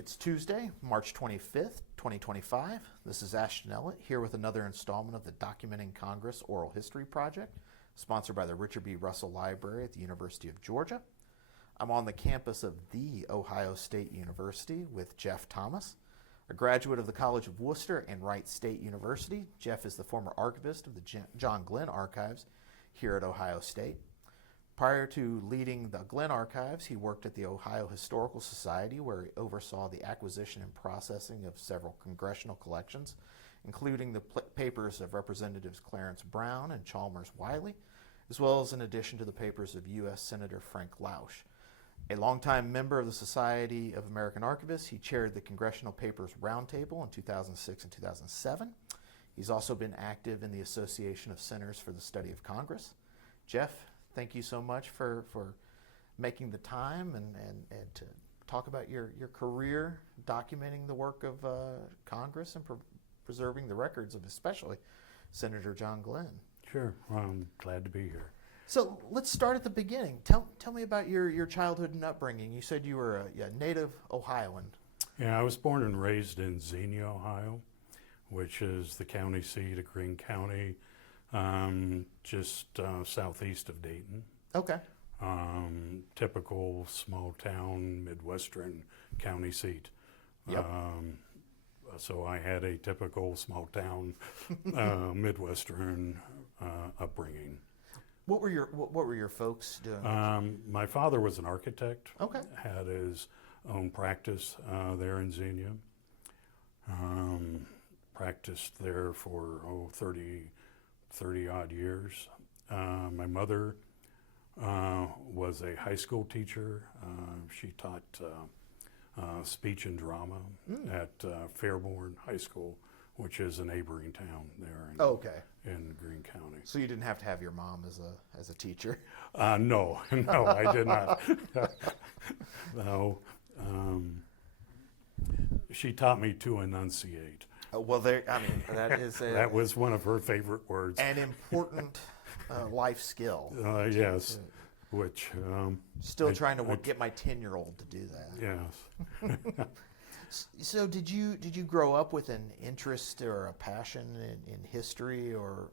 It's Tuesday, March 25th, 2025. This is Ashton Ellett here with another installment of the Documenting Congress Oral History Project, sponsored by the Richard B. Russell Library at the University of Georgia. I'm on the campus of The Ohio State University with Jeff Thomas, a graduate of the College of Worcester and Wright State University. Jeff is the former archivist of the John Glenn Archives here at Ohio State. Prior to leading the Glenn Archives, he worked at the Ohio Historical Society, where he oversaw the acquisition and processing of several congressional collections, including the papers of Representatives Clarence Brown and Chalmers Wiley, as well as in addition to the papers of U.S. Senator Frank Lausch. A longtime member of the Society of American Archivists, he chaired the Congressional Papers Roundtable in 2006 and 2007. He's also been active in the Association of Centers for the Study of Congress. Jeff, thank you so much for making the time and to talk about your career documenting the work of Congress and preserving the records of especially Senator John Glenn. Sure. Well, I'm glad to be here. So let's start at the beginning. Tell me about your childhood and upbringing. You said you were a native Ohioan. Yeah, I was born and raised in Xenia, Ohio, which is the county seat of Greene County, just southeast of Dayton. Okay. Typical small town, Midwestern county seat. Yep. So I had a typical small town, Midwestern upbringing. What were your folks doing? My father was an architect. Okay. Had his own practice there in Xenia. Practiced there for 30 odd years. My mother was a high school teacher. She taught speech and drama at Fairborn High School, which is a neighboring town there in Greene County. So you didn't have to have your mom as a teacher? No, I did not. No. She taught me to enunciate. Well, that is that was one of her favorite words. An important life skill. Yes, which still trying to get my 10-year-old to do that. Yes. So did you grow up with an interest or a passion in history or?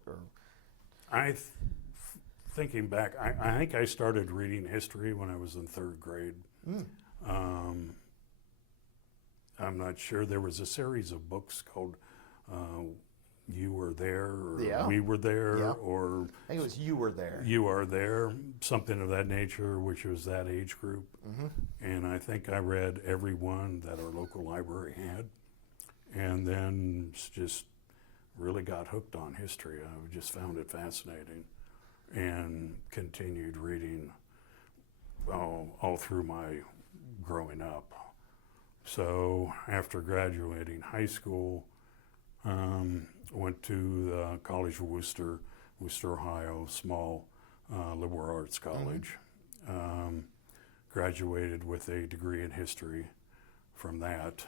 Thinking back, I think I started reading history when I was in third grade. I'm not sure. There was a series of books called You Were There, or We Were There, or I think it was You Were There. You Are There, something of that nature, which was that age group. And I think I read every one that our local library had, and then just really got hooked on history. I just found it fascinating and continued reading all through my growing up. So after graduating high school, went to the College of Worcester, Ohio, small liberal arts college. Graduated with a degree in history from that.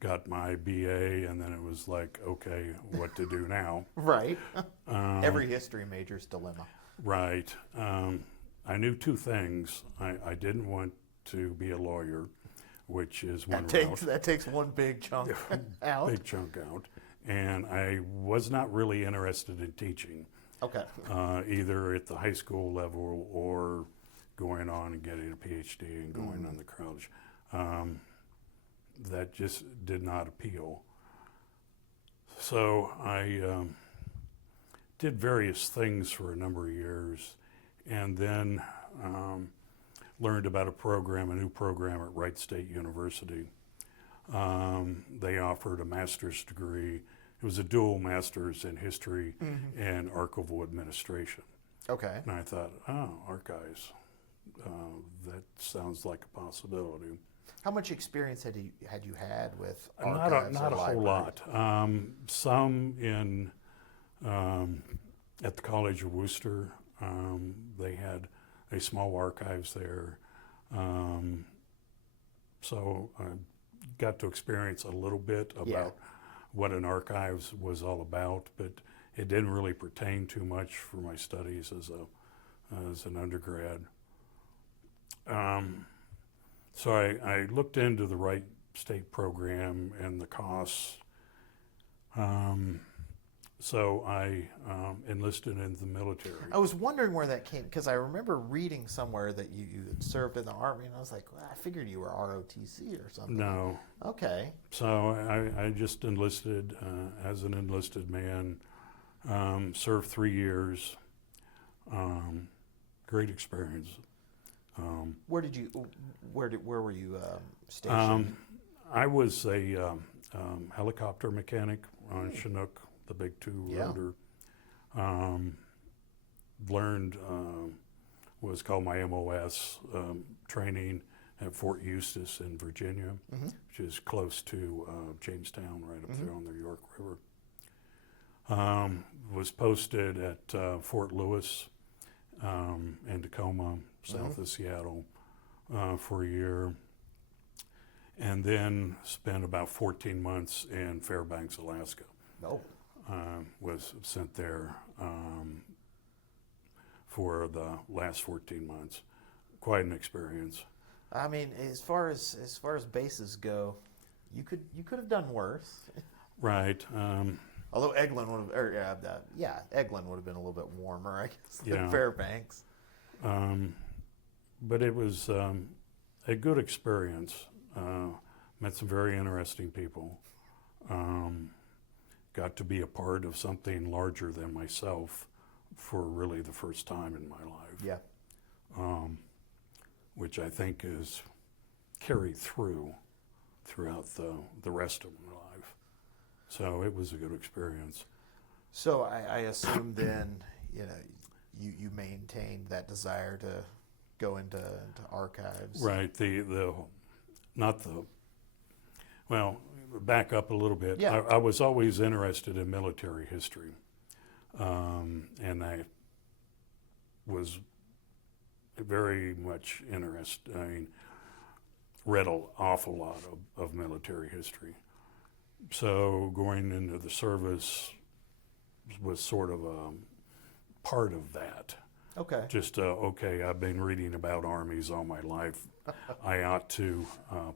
Got my BA, and then it was like, okay, what to do now? Right. Every history major's dilemma. Right. I knew two things. I didn't want to be a lawyer, which is one route. That takes one big chunk out. Big chunk out. And I was not really interested in teaching. Okay. Either at the high school level or going on and getting a PhD and going on the college. That just did not appeal. So I did various things for a number of years, and then learned about a new program at Wright State University. They offered a master's degree. It was a dual master's in history and archival administration. Okay. And I thought, archives, that sounds like a possibility. How much experience had you had with archives? Not a whole lot. Some in at the College of Worcester. They had a small archives there, so I got to experience a little bit about what an archives was all about, but it didn't really pertain too much for my studies as an undergrad. So I looked into the Wright State program and the costs. So I enlisted in the military. I was wondering where that came, because I remember reading somewhere that you had served in the Army, and I was like, well, I figured you were ROTC or something. No. Okay. So I just enlisted as an enlisted man, served 3 years. Great experience. Where were you stationed? I was a helicopter mechanic on Chinook, the big two-rotor. Learned what was called my MOS training at Fort Eustis in Virginia, which is close to Jamestown, right up there on the York River. Was posted at Fort Lewis in Tacoma, south of Seattle, for a year. And then spent about 14 months in Fairbanks, Alaska. Oh. Was sent there for the last 14 months. Quite an experience. I mean, as far as bases go, you could have done worse. Right. Although Eglin would have, Eglin would have been a little bit warmer, I guess, than Yeah. Fairbanks. But it was a good experience. Met some very interesting people. Got to be a part of something larger than myself for really the first time in my life. Yeah. Which I think is carried throughout the rest of my life. So it was a good experience. So I assume then, you maintained that desire to go into archives. Right. Well, back up a little bit. Yeah. I was always interested in military history. And I was very much interested. I mean, read an awful lot of military history. So going into the service was sort of a part of that. Okay. Just, okay, I've been reading about armies all my life. I ought to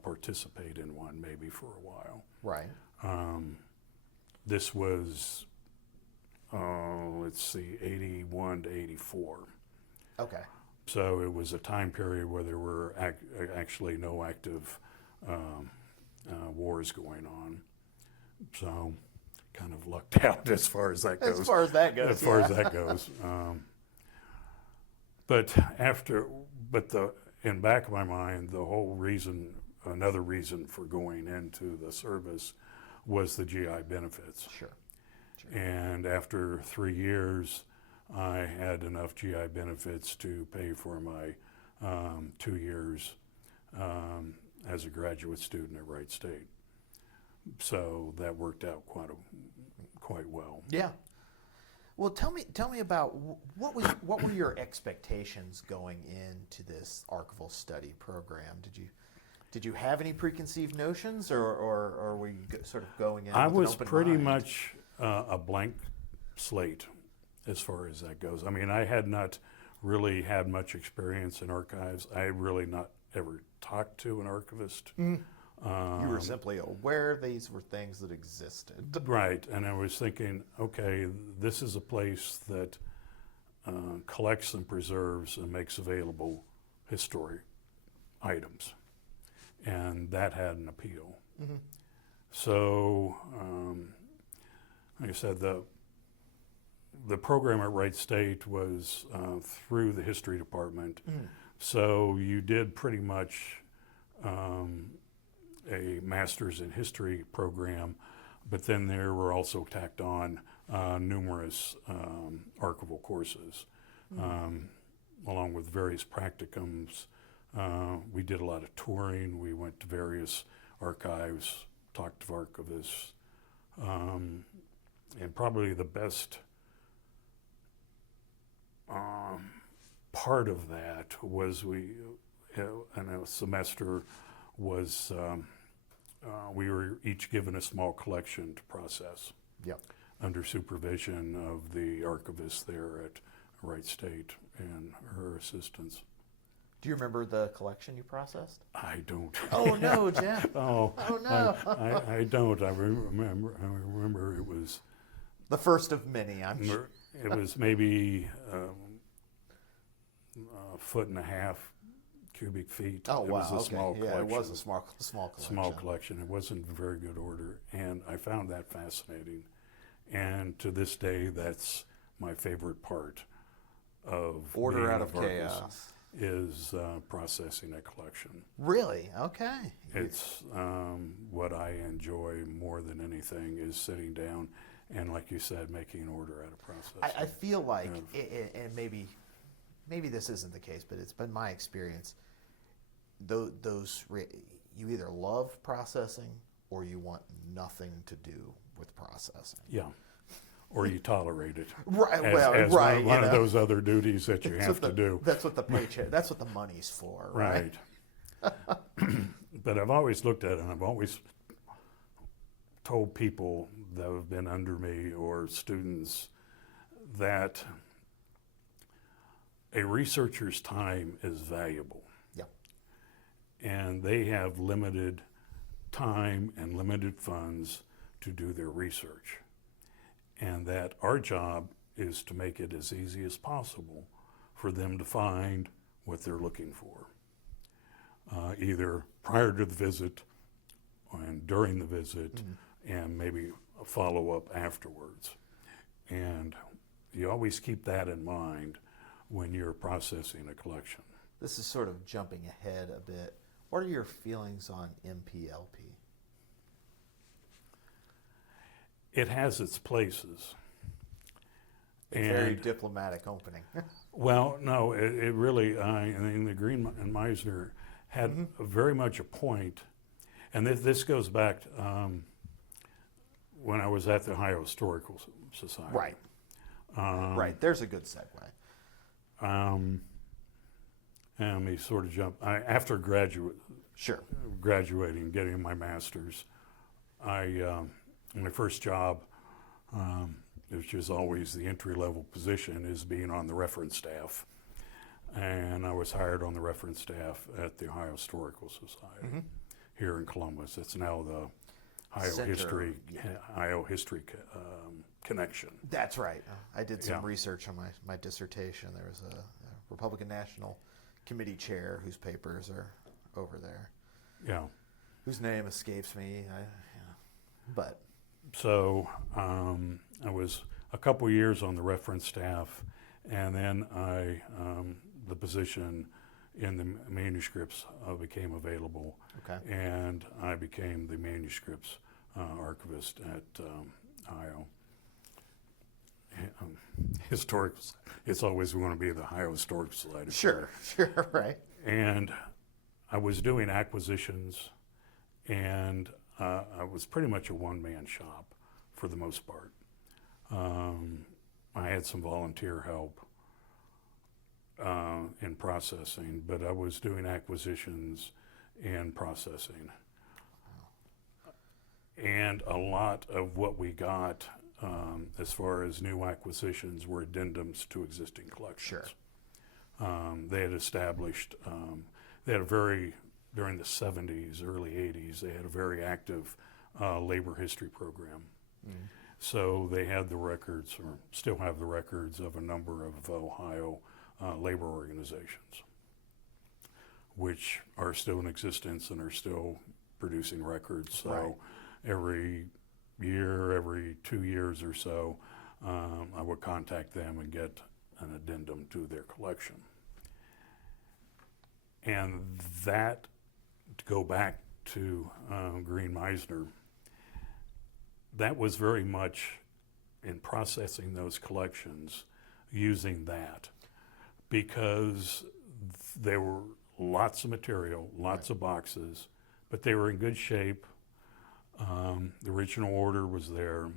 participate in one maybe for a while. Right. This was, let's see, 81 to 84. Okay. So it was a time period where there were actually no active wars going on. So kind of lucked out as far as that goes. As far as that goes. As far as that goes. But in back of my mind, the whole reason, another reason for going into the service was the GI benefits. Sure. And after 3 years, I had enough GI benefits to pay for my 2 years as a graduate student at Wright State. So that worked out quite well. Yeah. Well, tell me about what were your expectations going into this archival study program? Did you have any preconceived notions, or were you sort of going in? I with was an open pretty mind? much a blank slate as far as that goes. I mean, I had not really had much experience in archives. I had really not ever talked to an archivist. You were simply aware these were things that existed. Right, and I was thinking, okay, this is a place that collects and preserves and makes available historic items, and that had an appeal. So, like I said, the program at Wright State was through the history department, so you did pretty much a master's in history program, but then there were also tacked on numerous archival courses, along with various practicums. We did a lot of touring. We went to various archives, talked to archivists, and probably the best part of that was in a semester was we were each given a small collection to process. Yep. Under supervision of the archivist there at Wright State and her assistants. Do you remember the collection you processed? I don't. Oh no, Jeff. Oh, Oh no. I don't. I remember it was. The first of many, I'm sure. It was maybe a foot and a half cubic feet. Oh It wow. was a Okay. small Yeah, collection. it was a small collection. Small collection. It wasn't in very good order, and I found that fascinating. And to this day, that's my favorite part of Order being out an of artist, chaos. is processing a collection. Really? Okay. It's what I enjoy more than anything is sitting down and, like you said, making an order out of process. I feel like, Yeah. and maybe this isn't the case, but it's been my experience. You either love processing or you want nothing to do with processing. Yeah. Or you tolerate it. Right. As right. one of those other duties that you have to do. That's what the paycheck. That's what the money's for. Right. But I've always looked at it, and I've always told people that have been under me or students that a researcher's time is valuable. Yeah. And they have limited time and limited funds to do their research. And that our job is to make it as easy as possible for them to find what they're looking for, either prior to the visit and during the visit, and maybe a follow-up afterwards. And you always keep that in mind when you're processing a collection. This is sort of jumping ahead a bit. What are your feelings on MPLP? It has its places. Very diplomatic opening. Well, no, it really, I mean, the Green and Meisner had very much a point, and this goes back when I was at the Ohio Historical Society. Right. Right. There's a good segue. And let me sort of jump. After Sure. graduating, getting my master's, my first job, which is always the entry-level position, is being on the reference staff. And I was hired on the reference staff at the Ohio Historical Society here in Columbus. It's now the Ohio History Connection. That's right. I did some research on my dissertation. There was a Republican National Committee chair whose papers are over there. Yeah. Whose name escapes me. But So I was a couple years on the reference staff, and then the position in the manuscripts became available, and I became the manuscripts archivist at Ohio Historical. It's always going to be the Ohio Historical Society. Sure, right. And I was doing acquisitions, and I was pretty much a one-man shop for the most part. I had some volunteer help in processing, but I was doing acquisitions and processing. And a lot of what we got as far as new acquisitions were addendums to existing collections. Sure. They had established, during the 70s, early 80s, they had a very active labor history program. So they had the records, or still have the records, of a number of Ohio labor organizations, which are still in existence and are still producing records. So every year, every 2 years or so, I would contact them and get an addendum to their collection. And that, to go back to Green Meisner, that was very much in processing those collections using that, because there were lots of material, lots of boxes, but they were in good shape. The original order was there.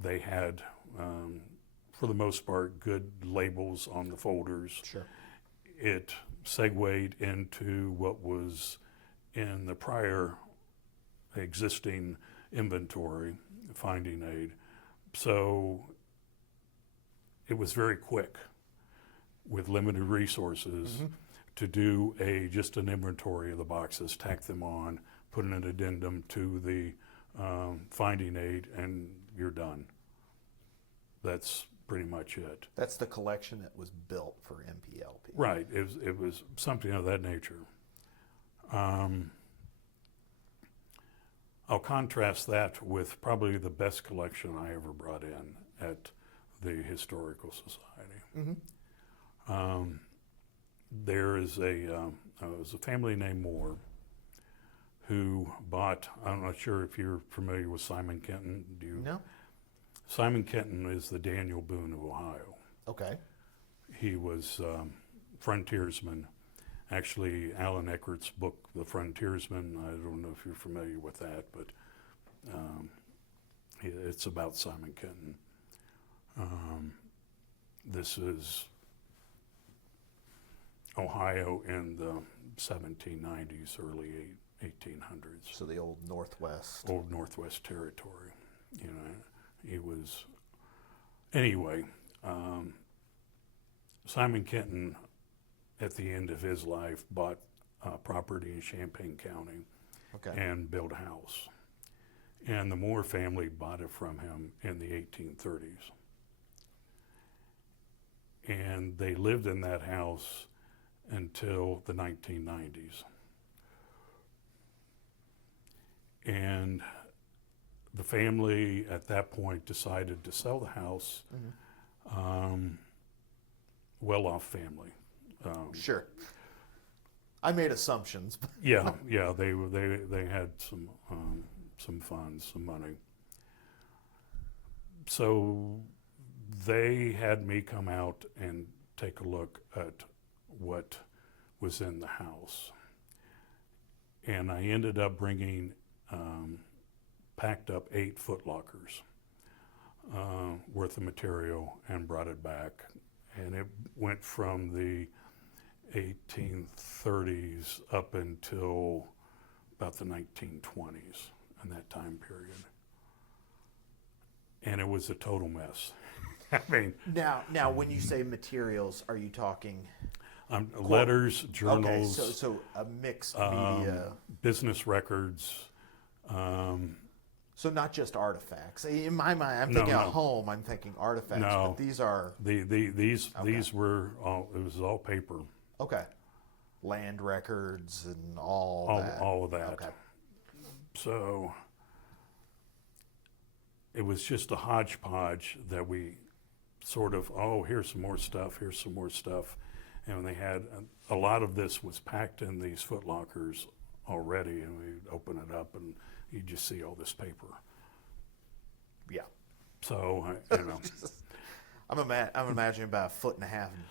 They had, for the most part, good labels on the folders. Sure. It segued into what was in the prior existing inventory, finding aid. So it was very quick with limited resources to do just an inventory of the boxes, tack them on, put an addendum to the finding aid, and you're done. That's pretty much it. That's the collection that was built for MPLP. Right. It was something of that nature. I'll contrast that with probably the best collection I ever brought in at the Historical Society. There is was a family named Moore who bought, I'm not sure if you're familiar with Simon Kenton. Do you? No? Simon Kenton is the Daniel Boone of Ohio. Okay. He was frontiersman. Actually, Alan Eckert's book, The Frontiersman, I don't know if you're familiar with that, but it's about Simon Kenton. This is Ohio in the 1790s, early 1800s. So the old Northwest. Old Northwest Territory. You know, he was, anyway, Simon Kenton, at the end of his life, bought property in Champaign County and built a house. And the Moore family bought it from him in the 1830s. And they lived in that house until the 1990s. And the family at that point decided to sell the house. Well-off family. Sure. I made assumptions. Yeah, they had some funds, some money. So they had me come out and take a look at what was in the house. And I ended up bringing, packed up 8 footlockers worth of material and brought it back. And it went from the 1830s up until about the 1920s in that time period. And it was a total mess. I mean, Now, when you say materials, are you talking? letters, journals, Okay, so a mixed media. business records. So not just artifacts. In my mind, I'm No, thinking no. at home. I'm thinking artifacts, No. but these are These were all, it was all paper. okay. Land records and all that. All of that. Okay. So it was just a hodgepodge that we sort of, here's some more stuff, here's some more stuff. And they had, a lot of this was packed in these footlockers already, and we'd open it up and you just see all this paper. Yeah. So, I'm imagining about 1.5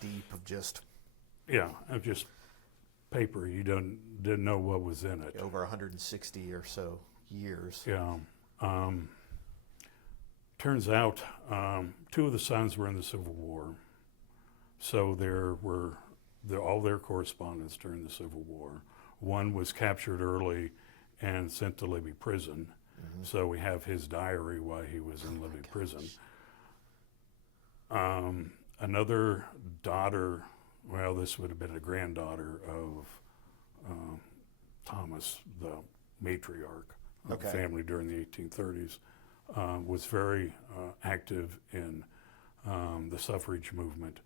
feet deep of just of just paper. You didn't know what was in it. over 160 or so years. Yeah. Turns out 2 of the sons were in the Civil War. So there were all their correspondence during the Civil War. One was captured early and sent to Libby Prison. So we have his diary while he was in Libby Prison. Another daughter, well, this would have been a granddaughter of Thomas, the matriarch of the family during the 1830s, was very active in the suffrage movement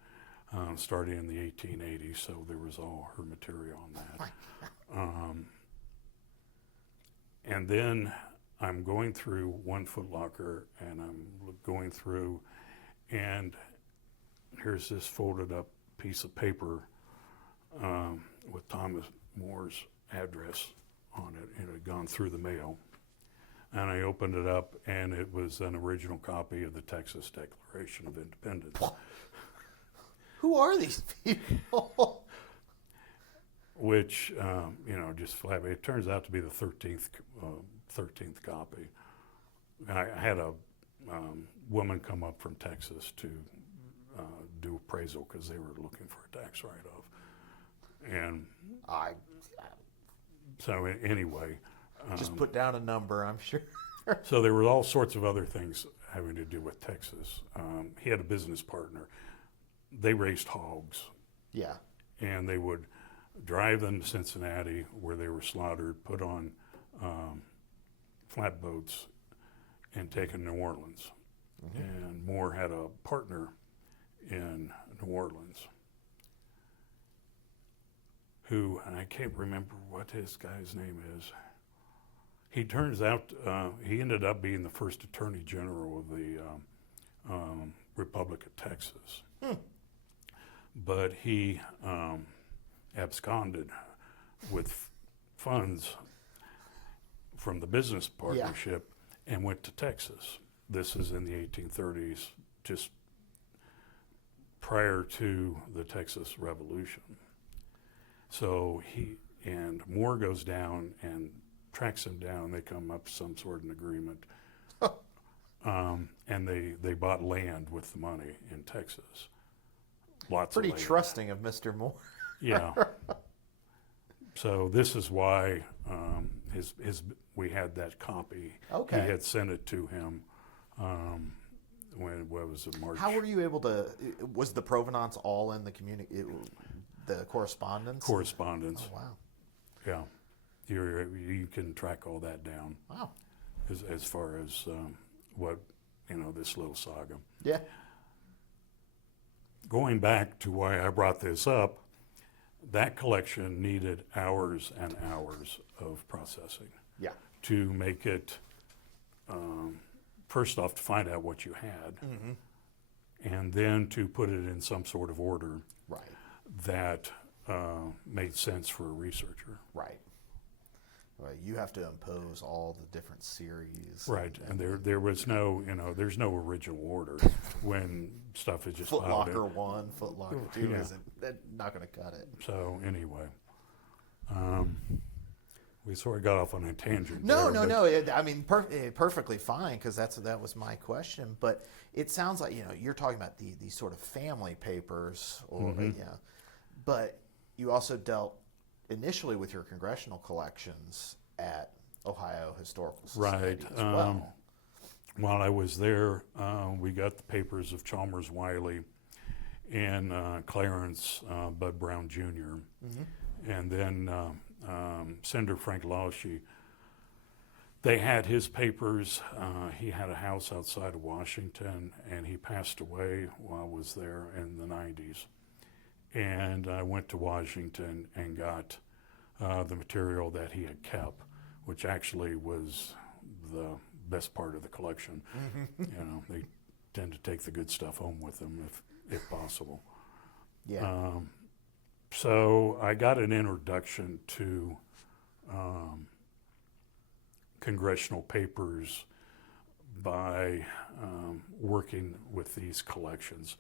starting in the 1880s, so there was all her material on that. And then I'm going through one footlocker, and I'm going through, and here's this folded up piece of paper with Thomas Moore's address on it. It had gone through the mail. And I opened it up, and it was an original copy of the Texas Declaration of Independence. Who are these people? Which, just flat. It turns out to be the 13th copy. I had a woman come up from Texas to do appraisal because they were looking for a tax write-off. And so anyway. Just put down a number, I'm sure. So there were all sorts of other things having to do with Texas. He had a business partner. They raised hogs Yeah. and they would drive them to Cincinnati where they were slaughtered, put on flatboats, and taken to New Orleans. And Moore had a partner in New Orleans who, and I can't remember what his guy's name is. He turns out, he ended up being the first Attorney General of the Republic of Texas. But he absconded with funds from the business partnership and went to Texas. This is in the 1830s, just prior to the Texas Revolution. So Moore goes down and tracks him down. They come up to some sort of an agreement. And they bought land with the money in Texas. Lots Pretty of land. trusting of Mr. Moore. Yeah. So this is why we had that copy. Okay. He had sent it to him what was it, March? How were you able to? Was the provenance all in the the correspondence? Correspondence. Oh, wow. Yeah. You can track all that down. Wow. As far as what, this little saga. Yeah. Going back to why I brought this up, that collection needed hours and hours of processing. Yeah. To make it, first off, to find out what you had, and then to put it in some sort of order Right. that made sense for a researcher. Right. Right. You have to impose all the different series. Right, and there was no, there's no original order when stuff is just Foot piled in. Locker 1, Foot Locker 2 Yeah. isn't not going to cut it. So anyway, we sort of got off on a tangent. No, there, no, but- no. I mean, perfectly fine because that was my question. But it sounds like you're talking about these sort of family papers, or but you also dealt initially with your congressional collections at Ohio Historical Society Right. as well. While I was there, we got the papers of Chalmers Wiley and Clarence Bud Brown Jr. And then Senator Frank Lausche. They had his papers. He had a house outside of Washington, and he passed away while I was there in the 90s. And I went to Washington and got the material that he had kept, which actually was the best part of the collection. They tend to take the good stuff home with them if possible. Yeah. So I got an introduction to congressional papers by working with these collections.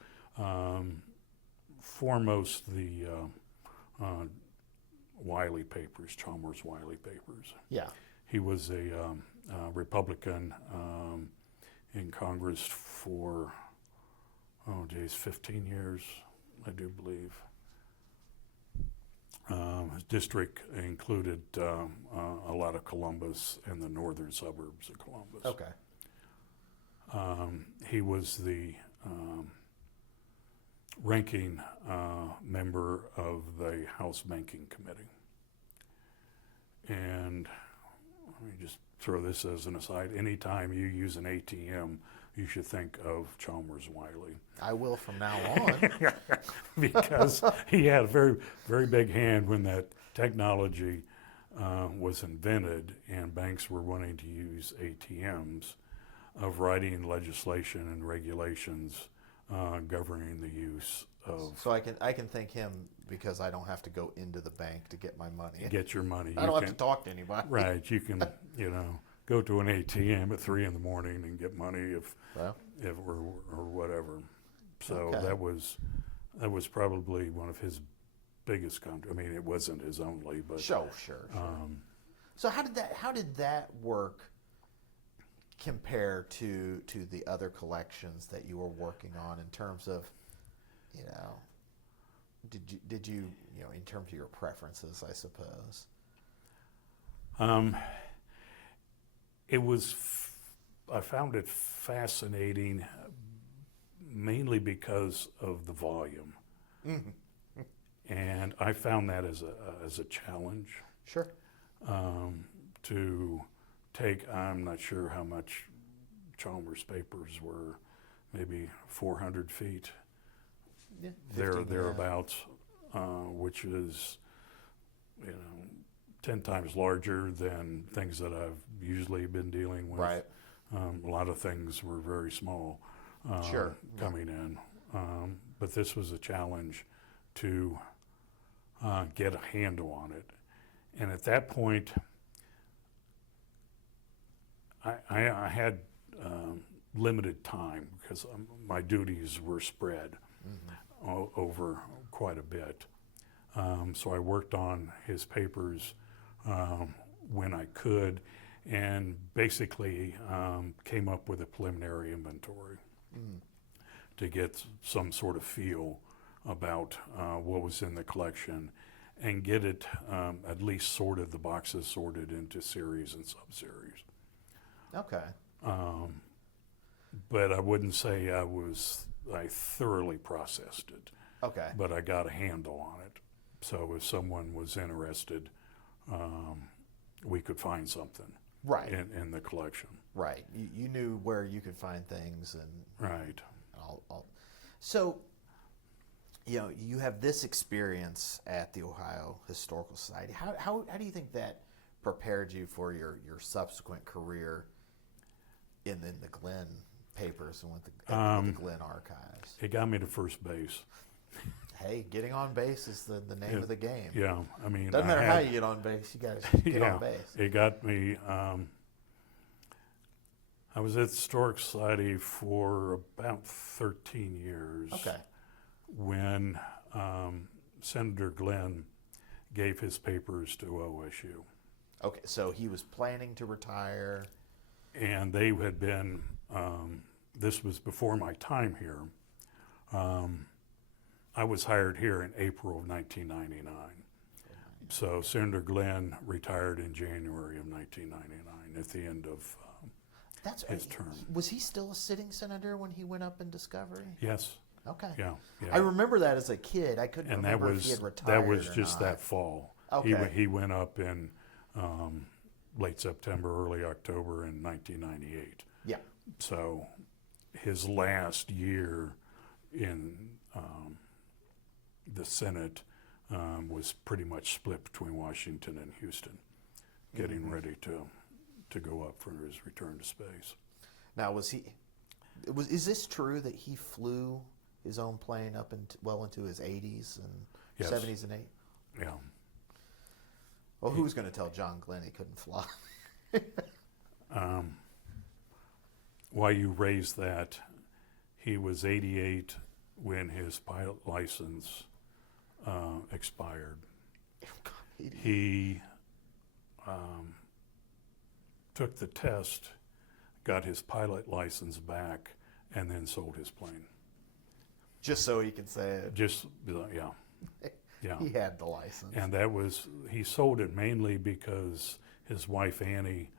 Foremost, the Wiley papers, Chalmers Wiley papers. Yeah. He was a Republican in Congress for, 15 years, I do believe. His district included a lot of Columbus and the northern suburbs of Columbus. Okay. He was the ranking member of the House Banking Committee. And let me just throw this as an aside. Anytime you use an ATM, you should think of Chalmers Wiley. I will from now on. Because he had a very, very big hand when that technology was invented and banks were wanting to use ATMs, of writing legislation and regulations governing the use of. So I can thank him because I don't have to go into the bank to get my money. Get your money. I don't have to talk to anybody. Right. You can, go to an ATM at 3 a.m. and get money if or whatever. So Okay. that was probably one of his biggest I mean, it wasn't his only, but Sure. So how did that work compare to the other collections that you were working on in terms of, did you in terms of your preferences, I suppose? It was. I found it fascinating, mainly because of the volume. And I found that as a challenge Sure. to take. I'm not sure how much Chalmers papers were, maybe 400 feet, Yeah. 15, thereabouts, which is, 10 times larger than things that I've usually been dealing with. Right. A lot of things were very small Sure. coming in. But this was a challenge to get a handle on it. And at that point, I had limited time because my duties were spread over quite a bit. So I worked on his papers when I could, and basically came up with a preliminary inventory to get some sort of feel about what was in the collection and get it at least sorted, the boxes sorted into series and sub-series. Okay. But I wouldn't say I thoroughly processed it, Okay. but I got a handle on it. So if someone was interested, we could find something Right. in the collection. Right. You knew where you could find things, and Right. So, you have this experience at the Ohio Historical Society. How do you think that prepared you for your subsequent career in the Glenn papers and with the Glenn archives? It got me to first base. Hey, getting on base is the name of the game. Yeah, I mean, Doesn't matter how you get on base, you got to get on base. It got me. I was at the Historic Society for about 13 years. Okay. When Senator Glenn gave his papers to OSU. Okay, so he was planning to retire. And they had been, this was before my time here. I was hired here in April of 1999. So Senator Glenn retired in January of 1999 at the end of his term. Was he still a sitting senator when he went up in Discovery? Yes. Okay. Yeah. I remember that as a kid. I couldn't And remember if he had retired that was or just not. that fall. Okay. He went up in late September, early October in 1998. Yeah. So his last year in the Senate was pretty much split between Washington and Houston, getting ready to go up for his return to space. Now, is this true that he flew his own plane up into his 80s and Yes. 70s and 80s? Yeah. Well, who's going to tell John Glenn he couldn't fly? While you raised that, he was 88 when his pilot license expired. He took the test, got his pilot license back, and then sold his plane. Just so he could say it. Just, yeah. Yeah. He had the license. And he sold it mainly because his wife, Annie,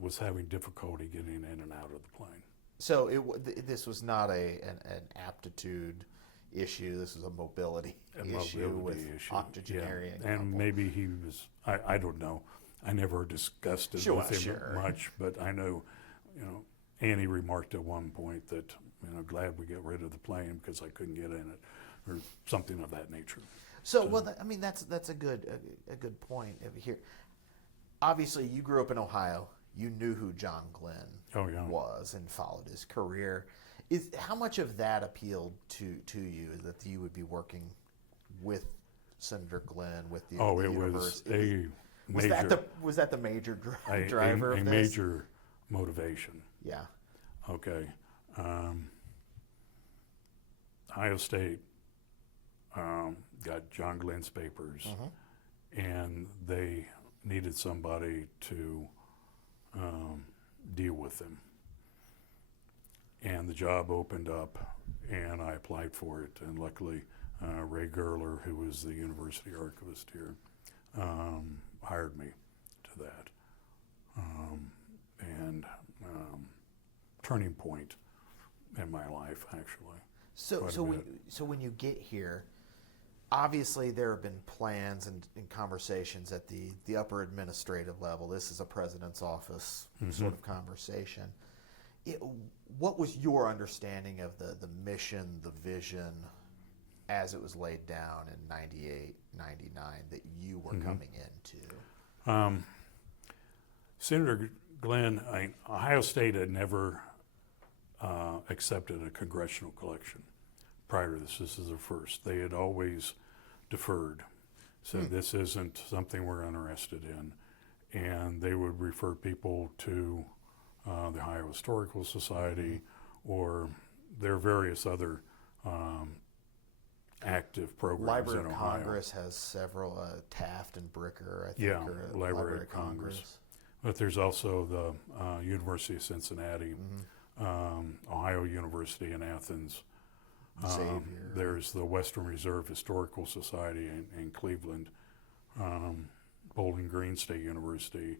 was having difficulty getting in and out of the plane. So this was not an aptitude issue. This was a mobility issue with octogenarian. Yeah. And maybe he was, I don't know. I never discussed it with him much, but I know, Annie remarked at one point that, glad we get rid of the plane because I couldn't get in it, or something of that nature. So that's a good point here. Obviously, you grew up in Ohio. You knew who John Glenn was and followed his career. How much of that appealed to you, that you would be working with Senator Glenn, with the university? Was that the major driver of this? A major motivation. Yeah. Okay. Ohio State got John Glenn's papers, and they needed somebody to deal with them. And the job opened up, and I applied for it. And luckily, Ray Gerler, who was the university archivist here, hired me to that. And turning point in my life, actually. So when you get here, obviously there have been plans and conversations at the upper administrative level. This is a president's office sort of conversation. What was your understanding of the mission, the vision, as it was laid down in 98, 99 that you were coming into? Senator Glenn, Ohio State had never accepted a congressional collection prior to this. This is their first. They had always deferred, said this isn't something we're interested in, and they would refer people to the Ohio Historical Society or their various other active programs Library in of Ohio. Congress has several, Taft and Bricker, I think, Yeah, are Library of Congress. But there's also the University of Cincinnati, Ohio University in Athens. Xavier. There's the Western Reserve Historical Society in Cleveland, Bowling Green State University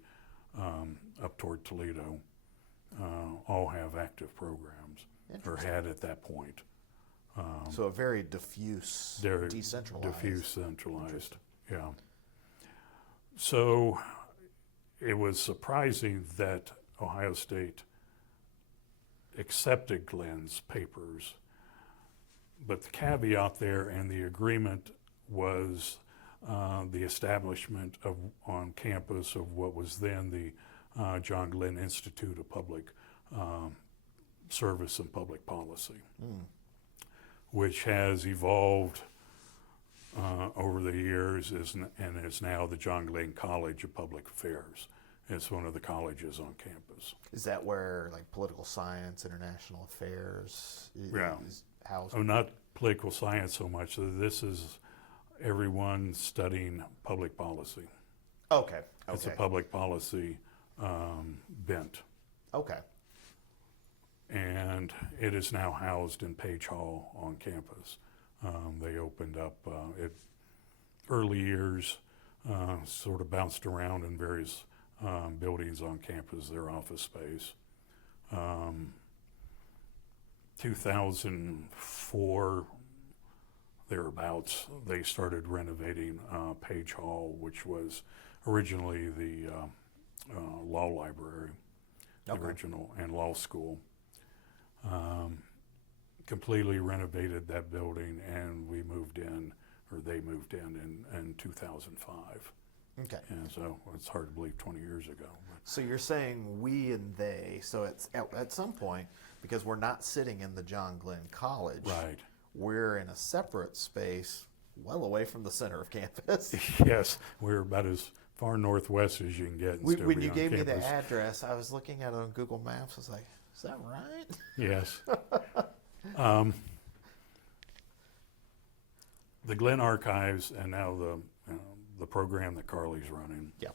up toward Toledo. All have active programs, or had at that point. So a very diffuse, They're decentralized. Diffuse, centralized, yeah. So it was surprising that Ohio State accepted Glenn's papers, but the caveat there and the agreement was the establishment of on campus of what was then the John Glenn Institute of Public Service and Public Policy, which has evolved over the years and is now the John Glenn College of Public Affairs. It's one of the colleges on campus. Is that where like political science, international affairs is housed? Oh, not political science so much. This is everyone studying public policy. Okay. It's a public policy bent. Okay. And it is now housed in Page Hall on campus. They opened up early years, sort of bounced around in various buildings on campus, their office space. 2004, thereabouts, they started renovating Page Hall, which was originally the law library, the original, and law school. Completely renovated that building, and we moved in, or they moved in 2005. Okay. And so it's hard to believe 20 years ago. So you're saying we and they. So it's at some point, because we're not sitting in the John Glenn College. Right. We're in a separate space, well away from the center of campus. Yes, we're about as far northwest as you can get. And still When be you on gave me the campus. address, I was looking at it on Google Maps. I was like, is that right? Yes. The Glenn Archives, and now the program that Carly's running, Yeah.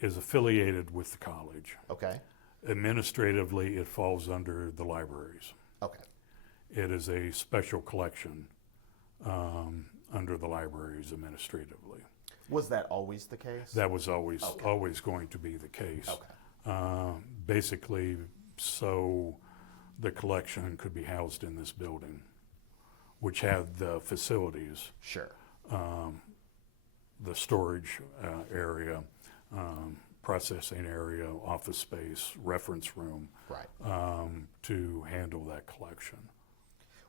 is affiliated with the college. Okay. Administratively, it falls under the libraries. Okay. It is a special collection under the libraries administratively. Was that always the case? That was always going to be the case. Okay. Basically, so the collection could be housed in this building, which had the facilities, Sure. the storage area, processing area, office space, reference room, Right. to handle that collection.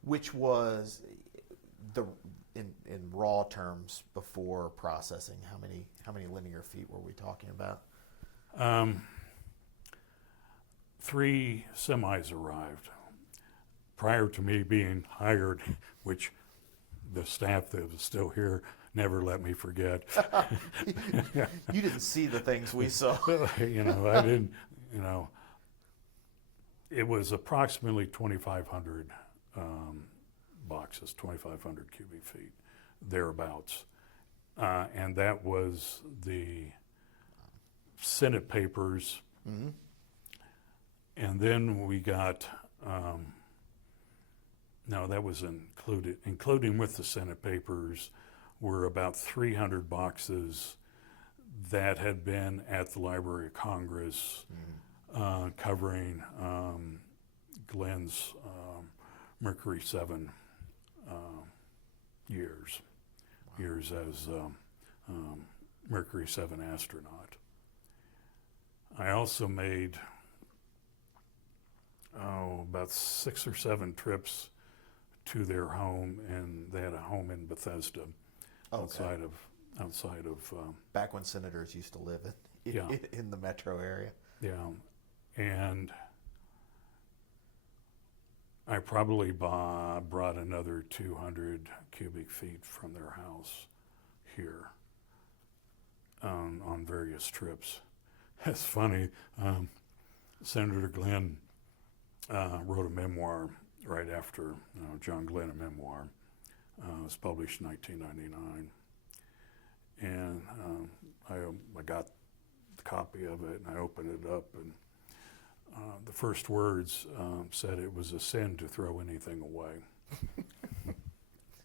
Which was in raw terms before processing. How many linear feet were we talking about? 3 semis arrived prior to me being hired, which the staff that was still here never let me forget. You didn't see the things we saw. I didn't, it was approximately 2,500 boxes, 2,500 cubic feet, thereabouts. And that was the Senate papers. Mm-hmm. And then we got, that was including with the Senate papers, were about 300 boxes that had been at the Library of Congress, covering Glenn's Mercury 7 years. years as Mercury 7 astronaut. I also made about 6 or 7 trips to their home, and they had a home in Bethesda, outside of back when senators used to live in the metro area. yeah, and I probably brought another 200 cubic feet from their house here on various trips. It's funny, Senator Glenn wrote a memoir right after John Glenn, a memoir. It was published in 1999. And I got the copy of it, and I opened it up, and the first words said it was a sin to throw anything away.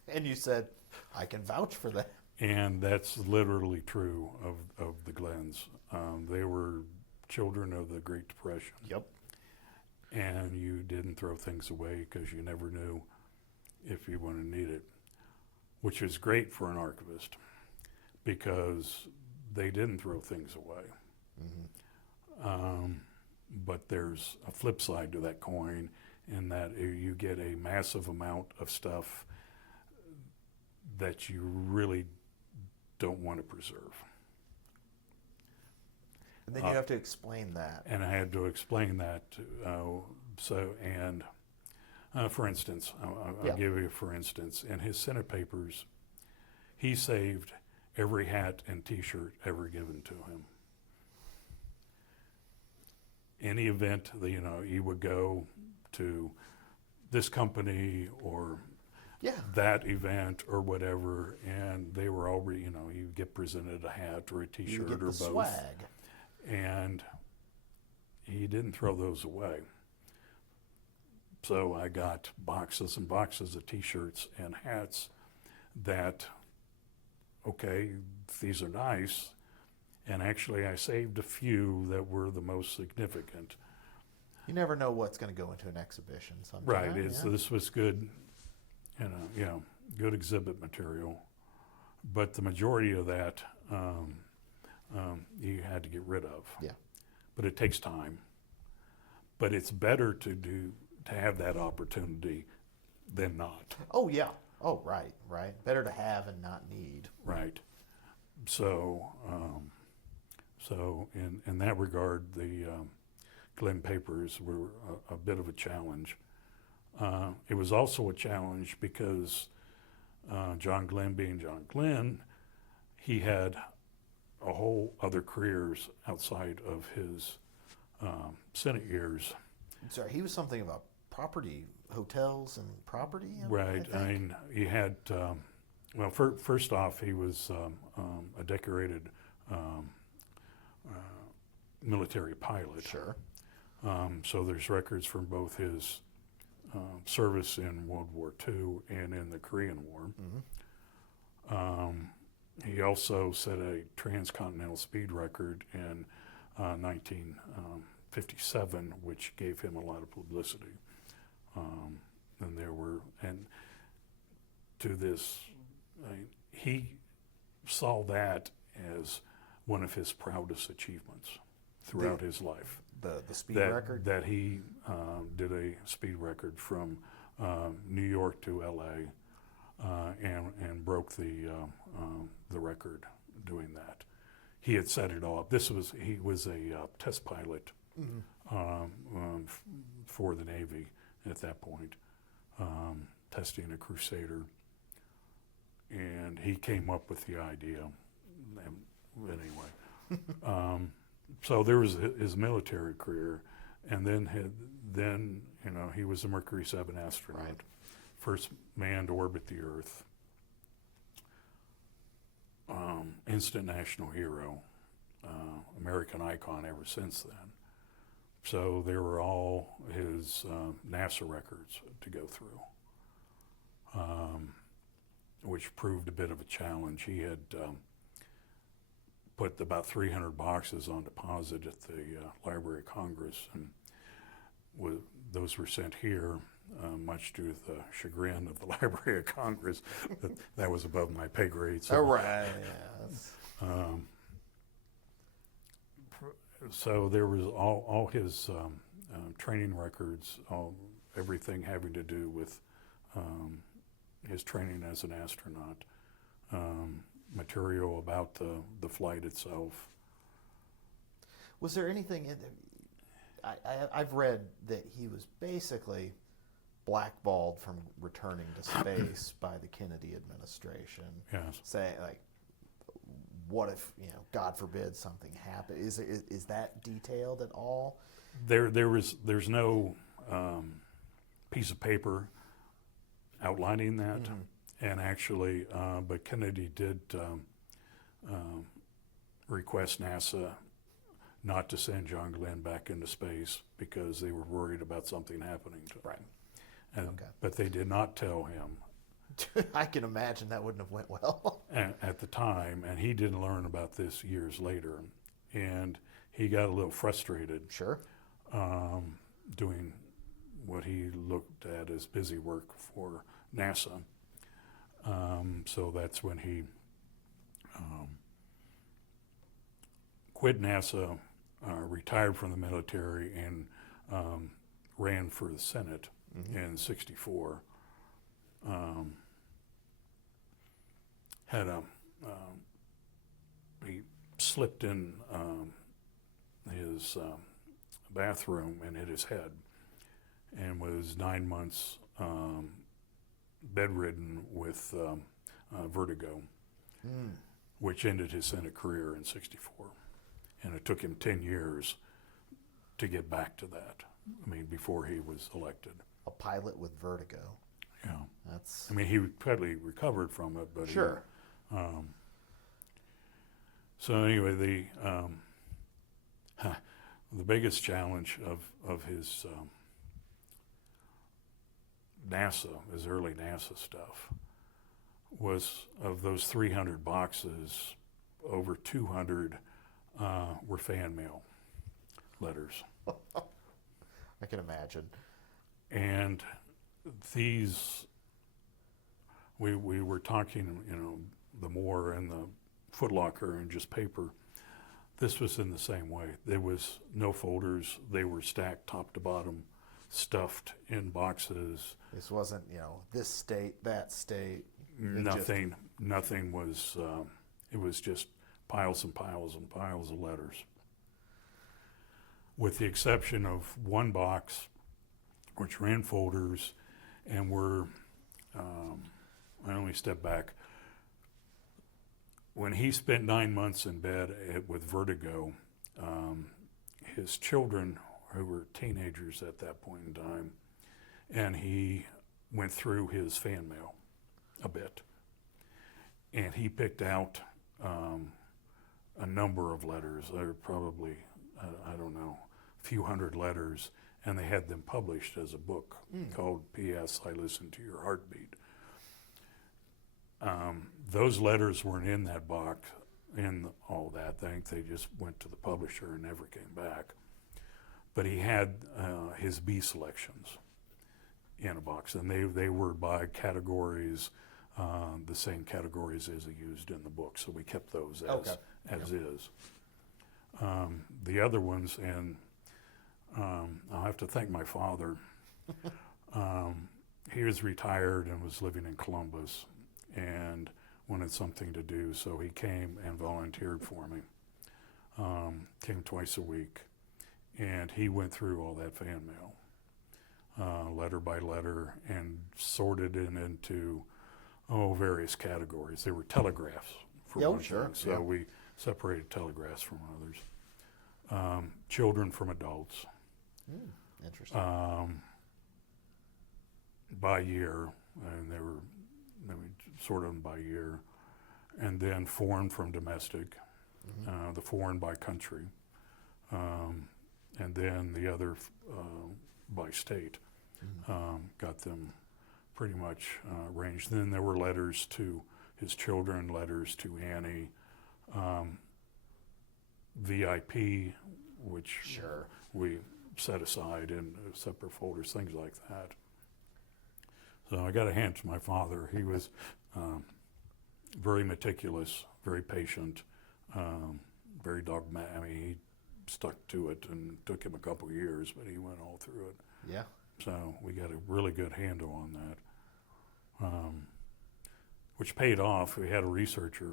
And you said, I can vouch for that. And that's literally true of the Glens. They were children of the Great Depression. Yep. And you didn't throw things away because you never knew if you would need it, which is great for an archivist because they didn't throw things away. Mm-hmm. But there's a flip side to that coin in that you get a massive amount of stuff that you really don't want to preserve. And then you have to explain that. And I had to explain that. For instance, I'll give you for instance, in his Senate papers, he saved every hat and T-shirt ever given to him. Any event that you would go to this company or that event or whatever, and they were already, you get presented a hat or a T-shirt or both. Swag. And he didn't throw those away. So I got boxes and boxes of T-shirts and hats that, okay, these are nice. And actually I saved a few that were the most significant. You never know what's going to go into an exhibition sometime. Right. This was good, good exhibit material. But the majority of that you had to get rid of. Yeah. But it takes time. But it's better to have that opportunity than not. Oh yeah. Oh right. Better to have and not need. Right. So in that regard, the Glenn papers were a bit of a challenge. It was also a challenge because John Glenn being John Glenn, he had a whole other careers outside of his Senate years. Sorry, he was something about property, hotels and property. Right. I mean, he had, first off, he was a decorated military pilot. Sure. So there's records from both his service in World War II and in the Korean War. Mm-hmm. He also set a transcontinental speed record in 1957, which gave him a lot of publicity. He saw that as one of his proudest achievements throughout his life. The speed record? That he did a speed record from New York to L.A. And broke the record doing that. He had set it all up. He was a test pilot for the Navy at that point, testing a Crusader, and he came up with the idea. Anyway, so there was his military career, and then he was a Mercury 7 astronaut. Right. First man to orbit the Earth, instant national hero, American icon ever since then. So there were all his NASA records to go through, which proved a bit of a challenge. He had put about 300 boxes on deposit at the Library of Congress, and those were sent here. much to the chagrin of the Library of Congress. But that was above my pay grade. All right. Yeah. So there was all his training records, everything having to do with his training as an astronaut, material about the flight itself. Was there anything in there? I've read that he was basically blackballed from returning to space by the Kennedy administration. Yes. Saying, like, what if, God forbid, something happened? Is that detailed at all? There's no piece of paper outlining that, and actually, but Kennedy did request NASA not to send John Glenn back into space because they were worried about something happening to him. Right. Okay. But they did not tell him. I can imagine that wouldn't have went well. At the time, and he didn't learn about this years later, and he got a little frustrated. Sure. Doing what he looked at as busy work for NASA. So that's when he quit NASA, retired from the military, and ran for the Senate in '64. He slipped in his bathroom and hit his head, and was 9 months bedridden with vertigo, which ended his Senate career in '64. And it took him 10 years to get back to that. I mean, before he was elected. A pilot with vertigo. Yeah. That's. I mean, he probably recovered from it, but Sure. So anyway, the biggest challenge of his NASA, his early NASA stuff, was of those 300 boxes, over 200 were fan mail letters. I can imagine. And these, we were talking, the Moore and the Foot Locker and just paper. This was in the same way. There was no folders. They were stacked top to bottom, stuffed in boxes. This wasn't, this state, that state. Nothing was, it was just piles and piles and piles of letters. With the exception of one box, which ran folders and were, I only step back. When he spent 9 months in bed with vertigo, his children, who were teenagers at that point in time, and he went through his fan mail a bit. And he picked out a number of letters. There were probably, I don't know, a few hundred letters, and they had them published as a book called P.S. I Listened to Your Heartbeat. Those letters weren't in that box, in all that. I think they just went to the publisher and never came back. But he had his B selections in a box, and they were by categories, the same categories as he used in the book. So we kept those as is. The other ones, and I'll have to thank my father. He was retired and was living in Columbus and wanted something to do, so he came and volunteered for me. Came twice a week, and he went through all that fan mail, letter by letter, and sorted it into various categories. There were telegraphs for one thing, so we separated telegraphs from others. Children from adults. Interesting. By year, and they sorted them by year, and then foreign from domestic, the foreign by country, and then the other by state. Got them pretty much ranged. Then there were letters to his children, letters to Annie, VIP, which we set aside in separate folders, things like that. So I got to hand to my father. He was very meticulous, very patient, very dogmatic. I mean, he stuck to it, and it took him a couple years, but he went all through it. Yeah. So we got a really good handle on that, which paid off. We had a researcher,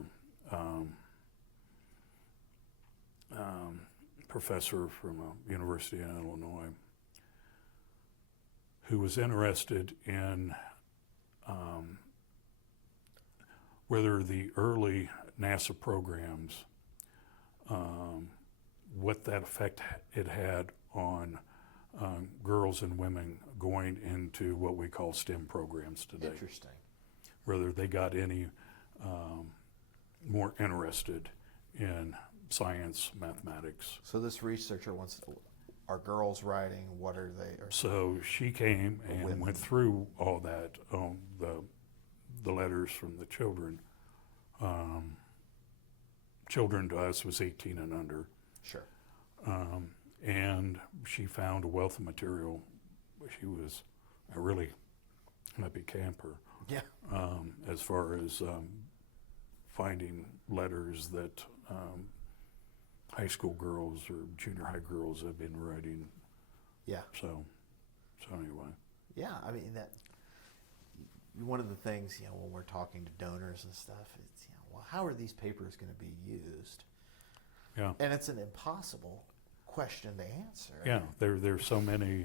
professor from a university in Illinois, who was interested in whether the early NASA programs, what that effect it had on girls and women going into what we call STEM programs today. Interesting. Whether they got any more interested in science, mathematics. So this researcher wants, are girls writing? What are they? So she came and women. went through all that, the letters from the children. Children to us was 18 and under. Sure. And she found a wealth of material. She was a really happy camper. Yeah. As far as finding letters that high school girls or junior high girls have been writing. Yeah. So anyway. Yeah, I mean, that one of the things, when we're talking to donors and stuff, it's, well, how are these papers going to be used? Yeah. And it's an impossible question to answer. Yeah, there's so many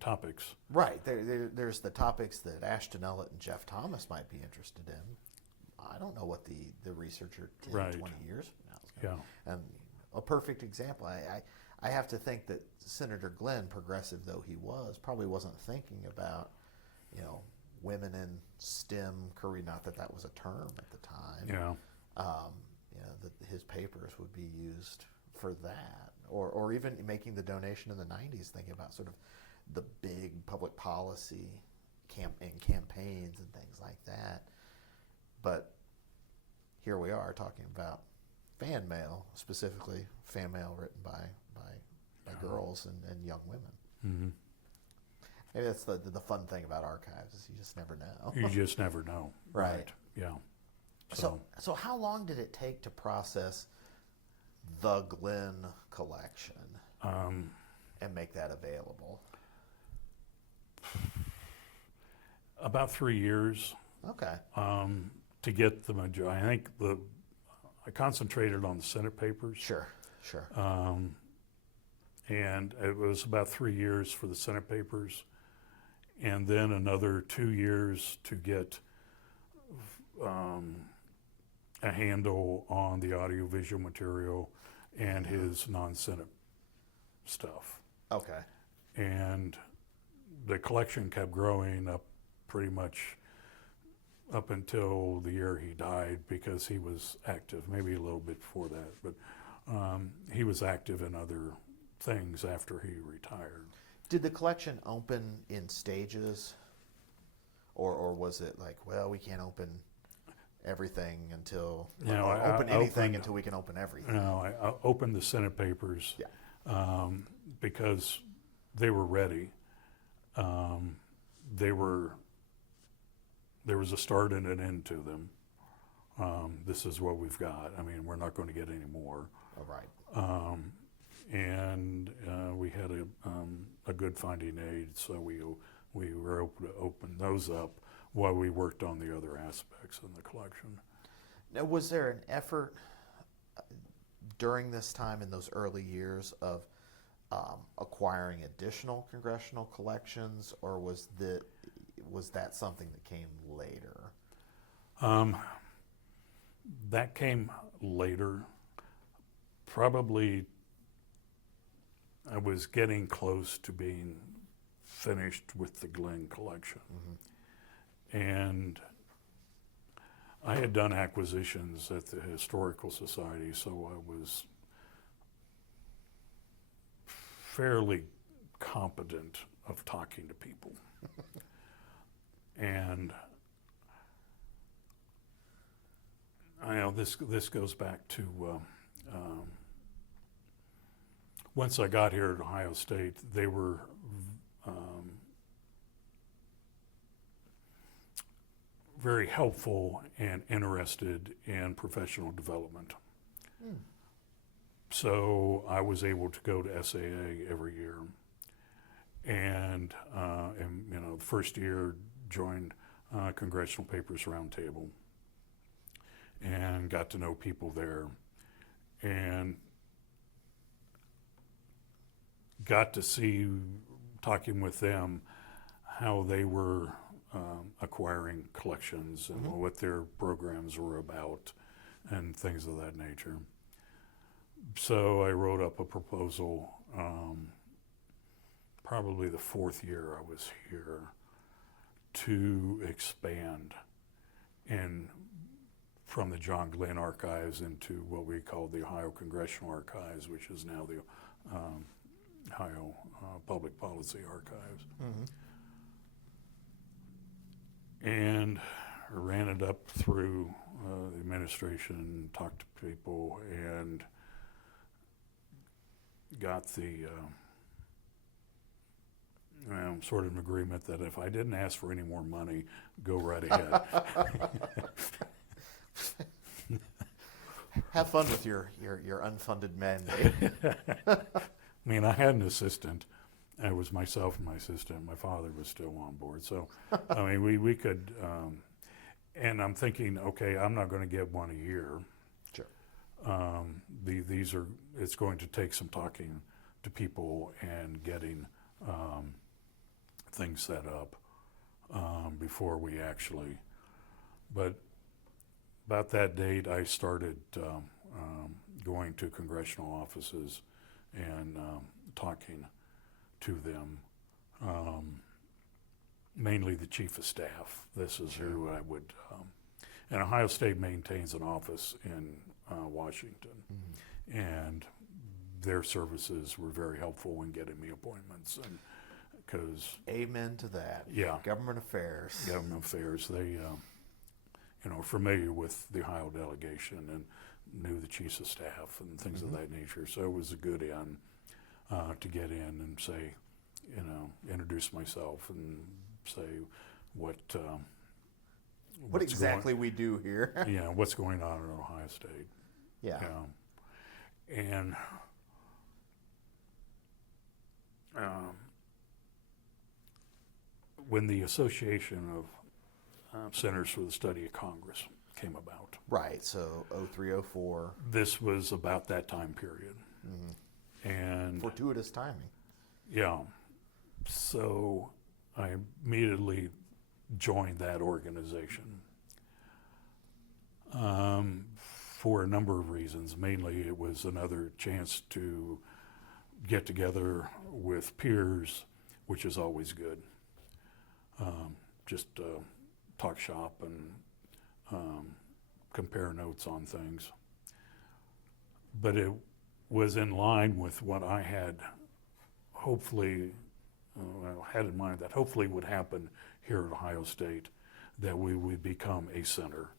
topics. Right. There's the topics that Ashton, Ellett, and Jeff Thomas might be interested in. I don't know what the researcher 10, Right. 20 years from now is Yeah. going to. And a perfect example, I have to think that Senator Glenn, progressive though he was, probably wasn't thinking about, women in STEM career, not that was a term at the time. Yeah. That his papers would be used for that, or even making the donation in the 90s, thinking about sort of the big public policy campaigns and things like that. But here we are talking about fan mail, specifically fan mail written by girls and young women. Mm-hmm. Maybe that's the fun thing about archives, is you just never know. You just never know. Right. Yeah. So how long did it take to process the Glenn collection and make that available? About 3 years. Okay. To get the majority. I think I concentrated on the Senate papers. Sure. And it was about 3 years for the Senate papers, and then another 2 years to get a handle on the audiovisual material and his non-Senate stuff. Okay. And the collection kept growing up pretty much up until the year he died, because he was active, maybe a little bit before that, but he was active in other things after he retired. Did the collection open in stages, or was it like, well, we can't open everything until until we can open everything? No, I opened the Senate papers. Yeah. Because they were ready. There was a start and an end to them. This is what we've got. I mean, we're not going to get any more. All right. And we had a good finding aid, so we were able to open those up while we worked on the other aspects in the collection. Now, was there an effort during this time, in those early years, of acquiring additional congressional collections, or was that something that came later? That came later. Probably I was getting close to being finished with the Glenn collection. Mm-hmm. And I had done acquisitions at the Historical Society, so I was fairly competent of talking to people. And I know this goes back to once I got here at Ohio State, they were very helpful and interested in professional development. So I was able to go to SAA every year, and the first year joined Congressional Papers Roundtable, and got to know people there, and got to see, talking with them, how they were acquiring collections and what their programs were about and things of that nature. So I wrote up a proposal, probably the fourth year I was here, to expand from the John Glenn Archives into what we call the Ohio Congressional Archives, which is now the Ohio Public Policy Archives. And I ran it up through the administration, talked to people, and got the sort of an agreement that if I didn't ask for any more money, go right ahead. Have fun with your unfunded mandate. I mean, I had an assistant. It was myself and my assistant. My father was still on board. So, I mean, we could, and I'm thinking, okay, I'm not going to get one a year. Sure. It's going to take some talking to people and getting things set up before we actually, but about that date I started going to congressional offices and talking to them, mainly the chief of staff. This is who I would, and Ohio State maintains an office in Washington, and their services were very helpful in getting me appointments, and because amen to that. Yeah, Government affairs. They familiar with the Ohio delegation and knew the chiefs of staff and things of that nature. So it was a good in to get in and say, introduce myself and say what exactly we do here. What's going on in Ohio State. Yeah. And when the Association of Centers for the Study of Congress came about. Right, so 03, 04. This was about that time period. And fortuitous timing. Yeah. So I immediately joined that organization for a number of reasons. Mainly it was another chance to get together with peers, which is always good. Just talk shop and compare notes on things. But it was in line with what I had had in mind that hopefully would happen here at Ohio State, that we would become a center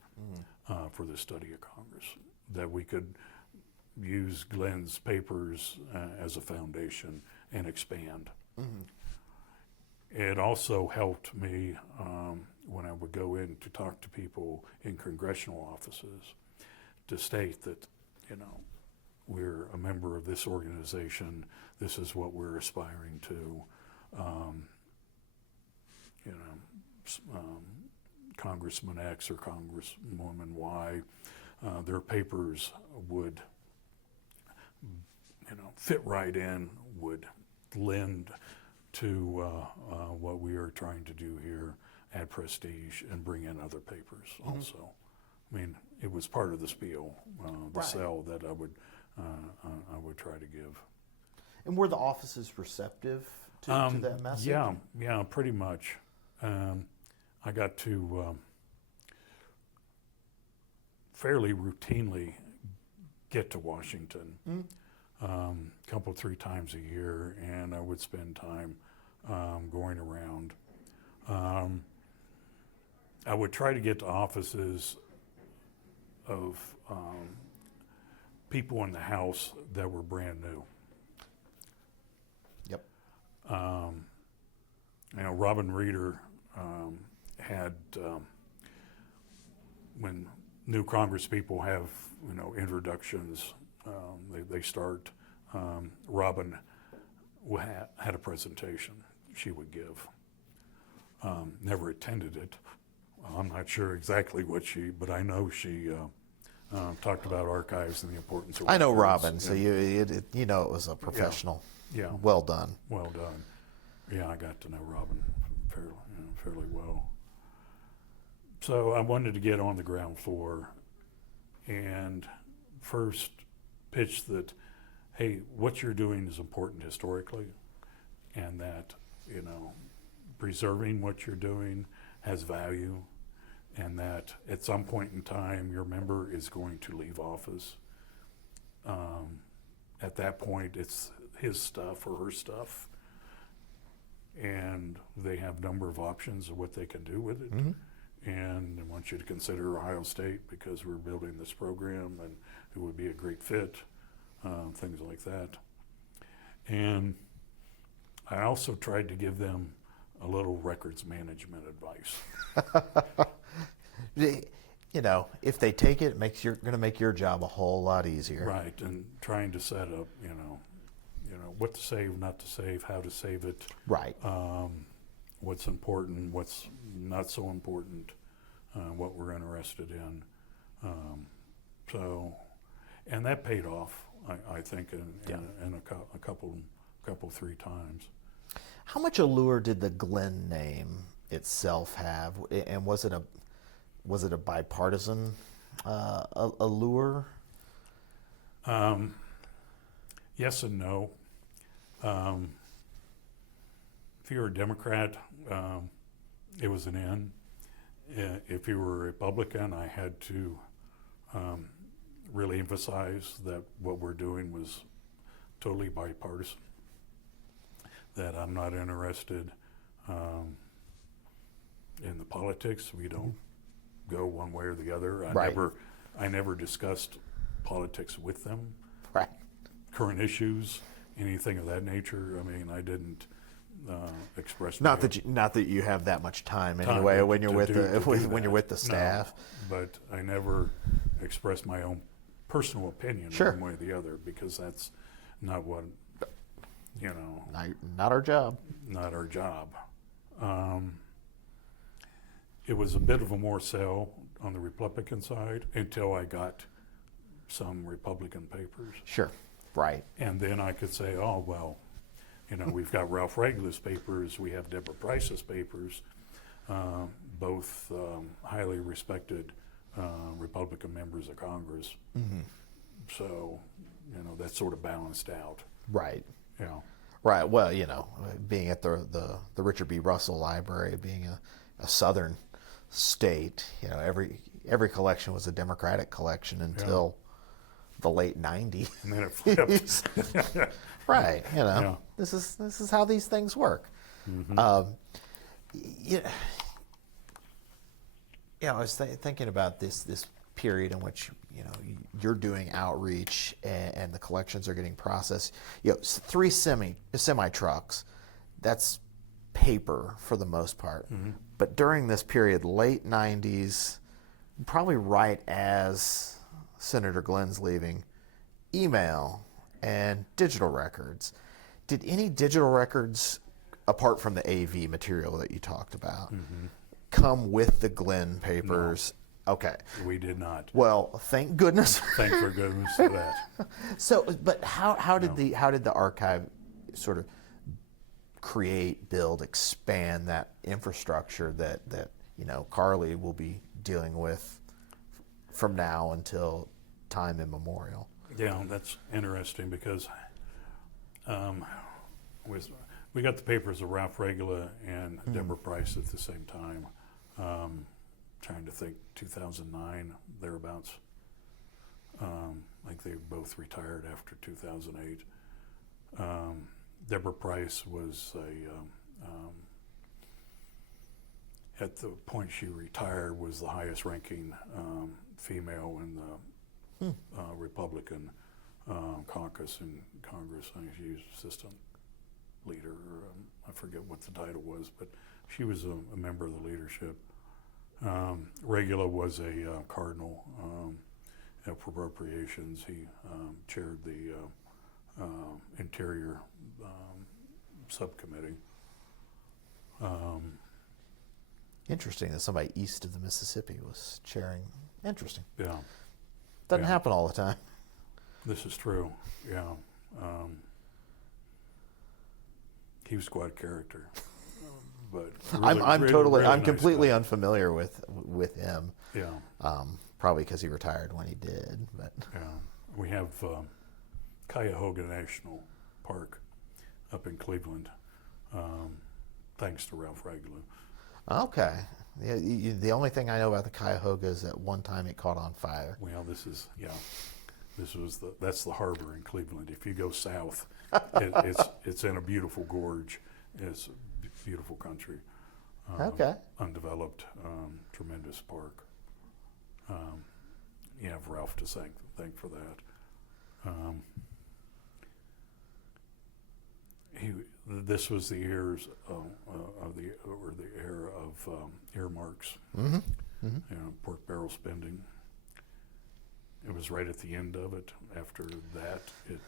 for the study of Congress, that we could use Glenn's papers as a foundation and expand. It also helped me when I would go in to talk to people in congressional offices to state that, we're a member of this organization, this is what we're aspiring to. Congressman X or Congresswoman Y, their papers would, fit right in, would lend to what we are trying to do here, add prestige and bring in other papers also. I mean, it was part of the spiel, the sell that I would try to give. And were the offices receptive to that message? Yeah, pretty much. I got to fairly routinely get to Washington a couple, 3 times a year, and I would spend time going around. I would try to get to offices of people in the House that were brand new. Yep. Robin Reeder had when new Congress people have, introductions, they start. Robin had a presentation she would give. Never attended it. I'm not sure exactly but I know she talked about archives and the importance of I know records. Robin, so you know it was a professional. Yeah. Well done. Well done. Yeah, I got to know Robin fairly well. So I wanted to get on the ground floor and first pitch that, hey, what you're doing is important historically, and that, preserving what you're doing has value, and that at some point in time your member is going to leave office. At that point, it's his stuff or her stuff, and they have a number of options of what they can do with it. Mm-hmm. And I want you to consider Ohio State because we're building this program and it would be a great fit, things like that. And I also tried to give them a little records management advice. If they take it, you're going to make your job a whole lot easier. Right, and trying to set up, what to save, not to save, how to save it. Right. What's important, what's not so important, what we're interested in. And that paid off, I think, in a couple, 3 times. How much allure did the Glenn name itself have, and was it a bipartisan allure? Yes and no. If you were a Democrat, it was an in. If you were a Republican, I had to really emphasize that what we're doing was totally bipartisan, that I'm not interested in the politics. We don't go one way or the other. I never discussed politics with them. Right. Current issues, anything of that nature. I mean, I didn't express. Not that you have that much time anyway when you're with the staff. No, but I never expressed my own personal opinion one way or the other, because that's not what Not our job. Not our job. It was a bit of a more sell on the Republican side until I got some Republican papers. Sure. Right. And then I could say, oh, well, we've got Ralph Regula's papers, we have Deborah Price's papers, both highly respected Republican members of Congress. Mm-hmm. So, that sort of balanced out. Right. Yeah. Right. Well, being at the Richard B. Russell Library, being a southern state, every collection was a Democratic collection until the late '90s. And then it flipped. Right. This is how these things work. Mm-hmm. I was thinking about this period in which you're doing outreach and the collections are getting processed. 3 semi trucks. That's paper for the most part. Mm-hmm. But during this period, late '90s, probably right as Senator Glenn's leaving, email and digital records. Did any digital records, apart from the AV material that you talked about, come with the Glenn papers? No, okay. We did not. Well, thank goodness. Thank for goodness for that. So, but how did the archive sort of create, build, expand that infrastructure that Carly will be dealing with from now until time immemorial? Yeah, that's interesting because we got the papers of Ralph Regula and Deborah Price at the same time. Trying to think, 2009, thereabouts. I think they both retired after 2008. Deborah Price was at the point she retired, was the highest ranking female in the Republican caucus in Congress. I think she was assistant leader. I forget what the title was, but she was a member of the leadership. Regula was a cardinal for appropriations. He chaired the Interior subcommittee. Interesting that somebody east of the Mississippi was chairing. Interesting. Yeah, Doesn't Yeah. happen all the time. this is true. Yeah, he was quite a character. But I'm nice completely guy. unfamiliar with him. Yeah, Probably because he retired when he did. But yeah. We have Cuyahoga National Park up in Cleveland, thanks to Ralph Regula. okay, yeah, the only thing I know about the Cuyahoga is that one time it caught on fire. Well, that's the harbor in Cleveland. If you go south, it's in a beautiful gorge. It's beautiful country. Okay. Undeveloped, tremendous park. You have Ralph to thank for that. This was the years of the era of earmarks. Mm-hmm. Mm-hmm. You know, pork barrel spending. It was right at the end of it. After that, it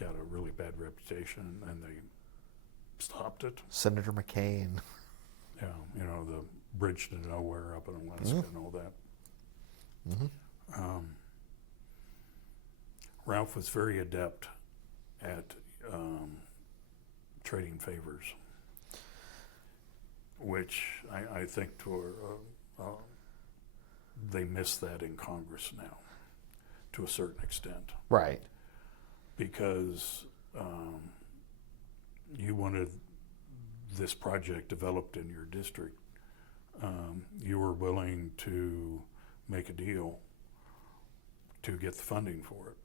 got a really bad reputation, and they stopped it. Senator McCain. Yeah, you know, the bridge to nowhere up in Alaska and all that. Mm-hmm. Ralph was very adept at trading favors, which I think they miss that in Congress now, to a certain extent, Right. because you wanted this project developed in your district. You were willing to make a deal to get the funding for it.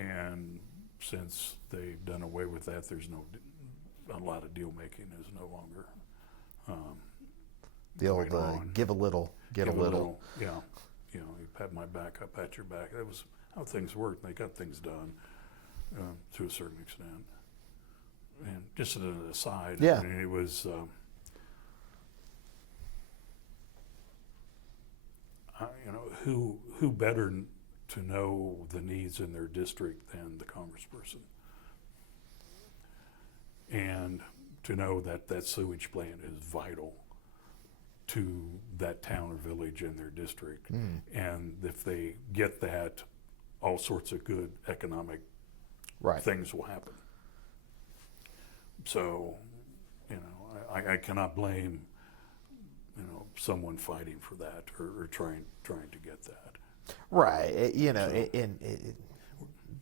And since they've done away with that, there's a lot of deal making is no longer The old going on. give a little, get a little. Yeah, you know, you pat my back, I pat your back. That was how things worked. They got things done to a certain extent. And just as an aside, Yeah. I mean, it was. You know, who better to know the needs in their district than the congressperson, and to know that that sewage plant is vital to that town or village in their district, and if they get that, all sorts of good economic Right. things will happen. So, you know, I cannot blame, you know, someone fighting for that or trying to get that. Right. You know, So-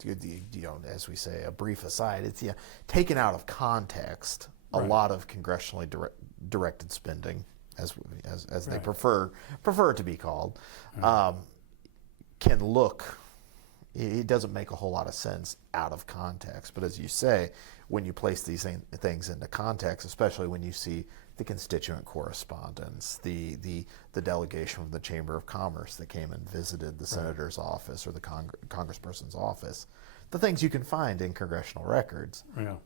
you know, as we say, a brief aside, it's taken out of context. A Right. lot of congressionally directed spending, as they Right. prefer it to be called, can look. It doesn't make a whole lot of sense out of context. But as you say, when you place these things into context, especially when you see the constituent correspondence, the delegation from the Chamber of Commerce that came and visited the senator's office or the congressperson's office, the things you can find in congressional records, Yeah.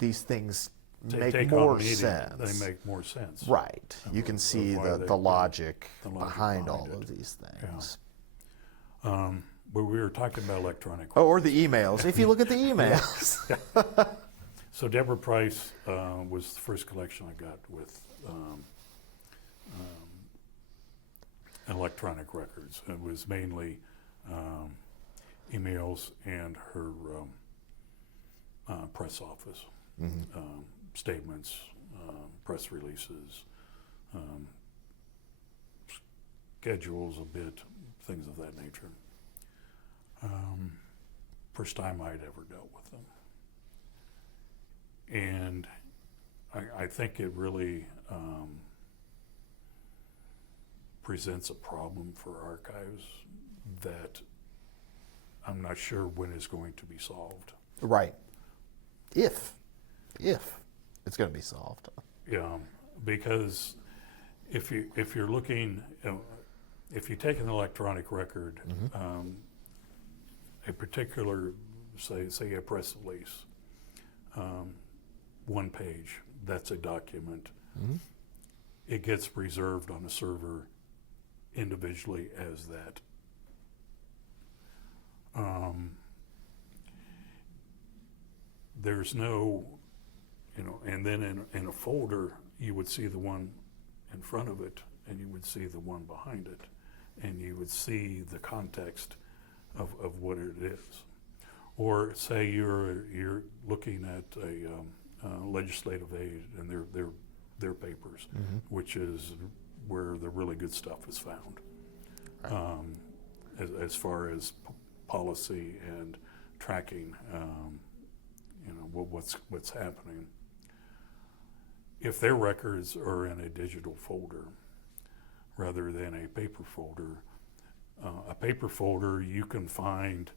these things They make take more on meaning. sense. They make more sense. Right. You can Of see why the logic the logic behind behind all it. of these things. But we were talking about electronic. Oh, or the emails. If you look at the emails. So Deborah Price was the first collection I got with electronic records. It was mainly emails and her press office, statements, press releases, schedules a bit, things of that nature. First time I'd ever dealt with them. And I think it really presents a problem for archives that I'm not sure when it's going to be solved. Right. If it's going to be solved. Yeah, because if you're looking, if you take an electronic record, a particular, say a press release, one page, that's a document it gets preserved on the server individually as that. There's no, and then in a folder, you would see the one in front of it, and you would see the one behind it, and you would see the context of what it is. Or say you're looking at a legislative aid and their papers, which is where the really good stuff is found, Right. as far as policy and tracking, what's happening. If their records are in a digital folder rather than a paper folder, you can find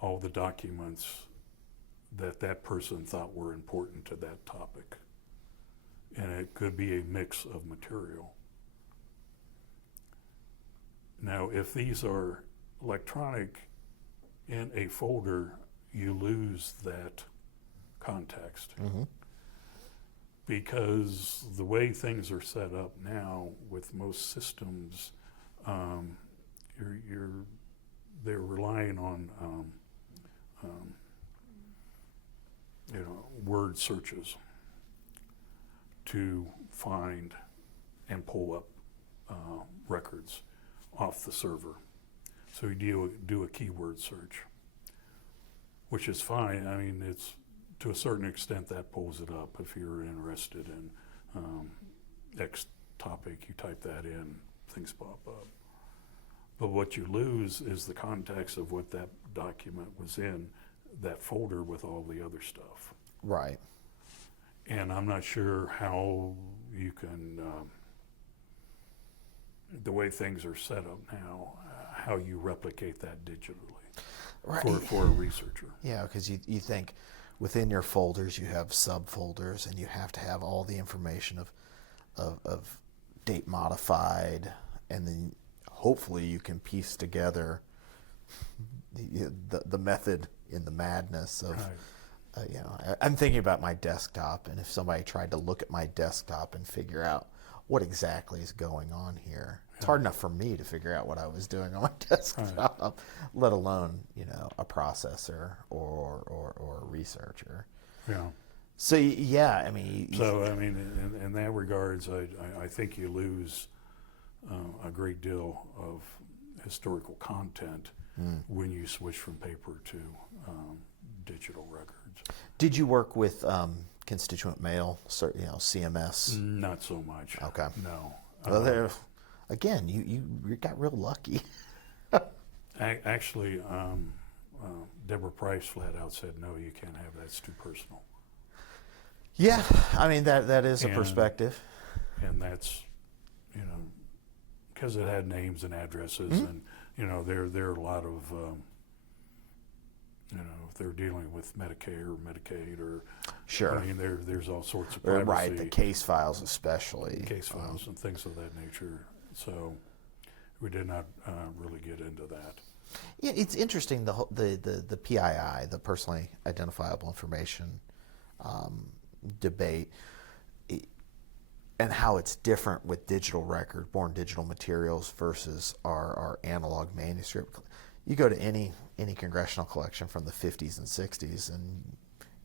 all the documents that person thought were important to that topic. And it could be a mix of material. Now, if these are electronic in a folder, you lose that context. Because the way things are set up now with most systems, they're relying on word searches to find and pull up records off the server. So you do a keyword search, which is fine. I mean, it's to a certain extent that pulls it up. If you're interested in X topic, you type that in, things pop up. But what you lose is the context of what that document was in that folder with all the other stuff. Right. And I'm not sure how you can, the way things are set up now, how you replicate that digitally, Right. for a researcher. Yeah, because you think within your folders you have subfolders, and you have to have all the information of date modified, and then hopefully you can piece together the method in the madness of. Right. I'm thinking about my desktop, and if somebody tried to look at my desktop and figure out what exactly is going on here, it's hard enough for me to figure out what I was doing on my desktop, let alone a processor or a researcher. Yeah. So yeah, I mean. So I mean, in that regards, I think you lose a great deal of historical content when you switch from paper to digital records. Did you work with constituent mail, CMS? Not so much. Okay. No. Well, again, you got real lucky. Actually, Deborah Price flat out said, no, you can't have that. It's too personal. Yeah, I mean that is a perspective. And that's, because it had names and addresses, and there are a lot of, if they're dealing with Medicare or Medicaid or, Sure. I mean, there's all sorts of privacy. Right, the case files especially. Case files and things of that nature. So we did not really get into that. Yeah, it's interesting the PII, the personally identifiable information debate, and how it's different with born digital materials versus our analog manuscript. You go to any congressional collection from the 50s and 60s, and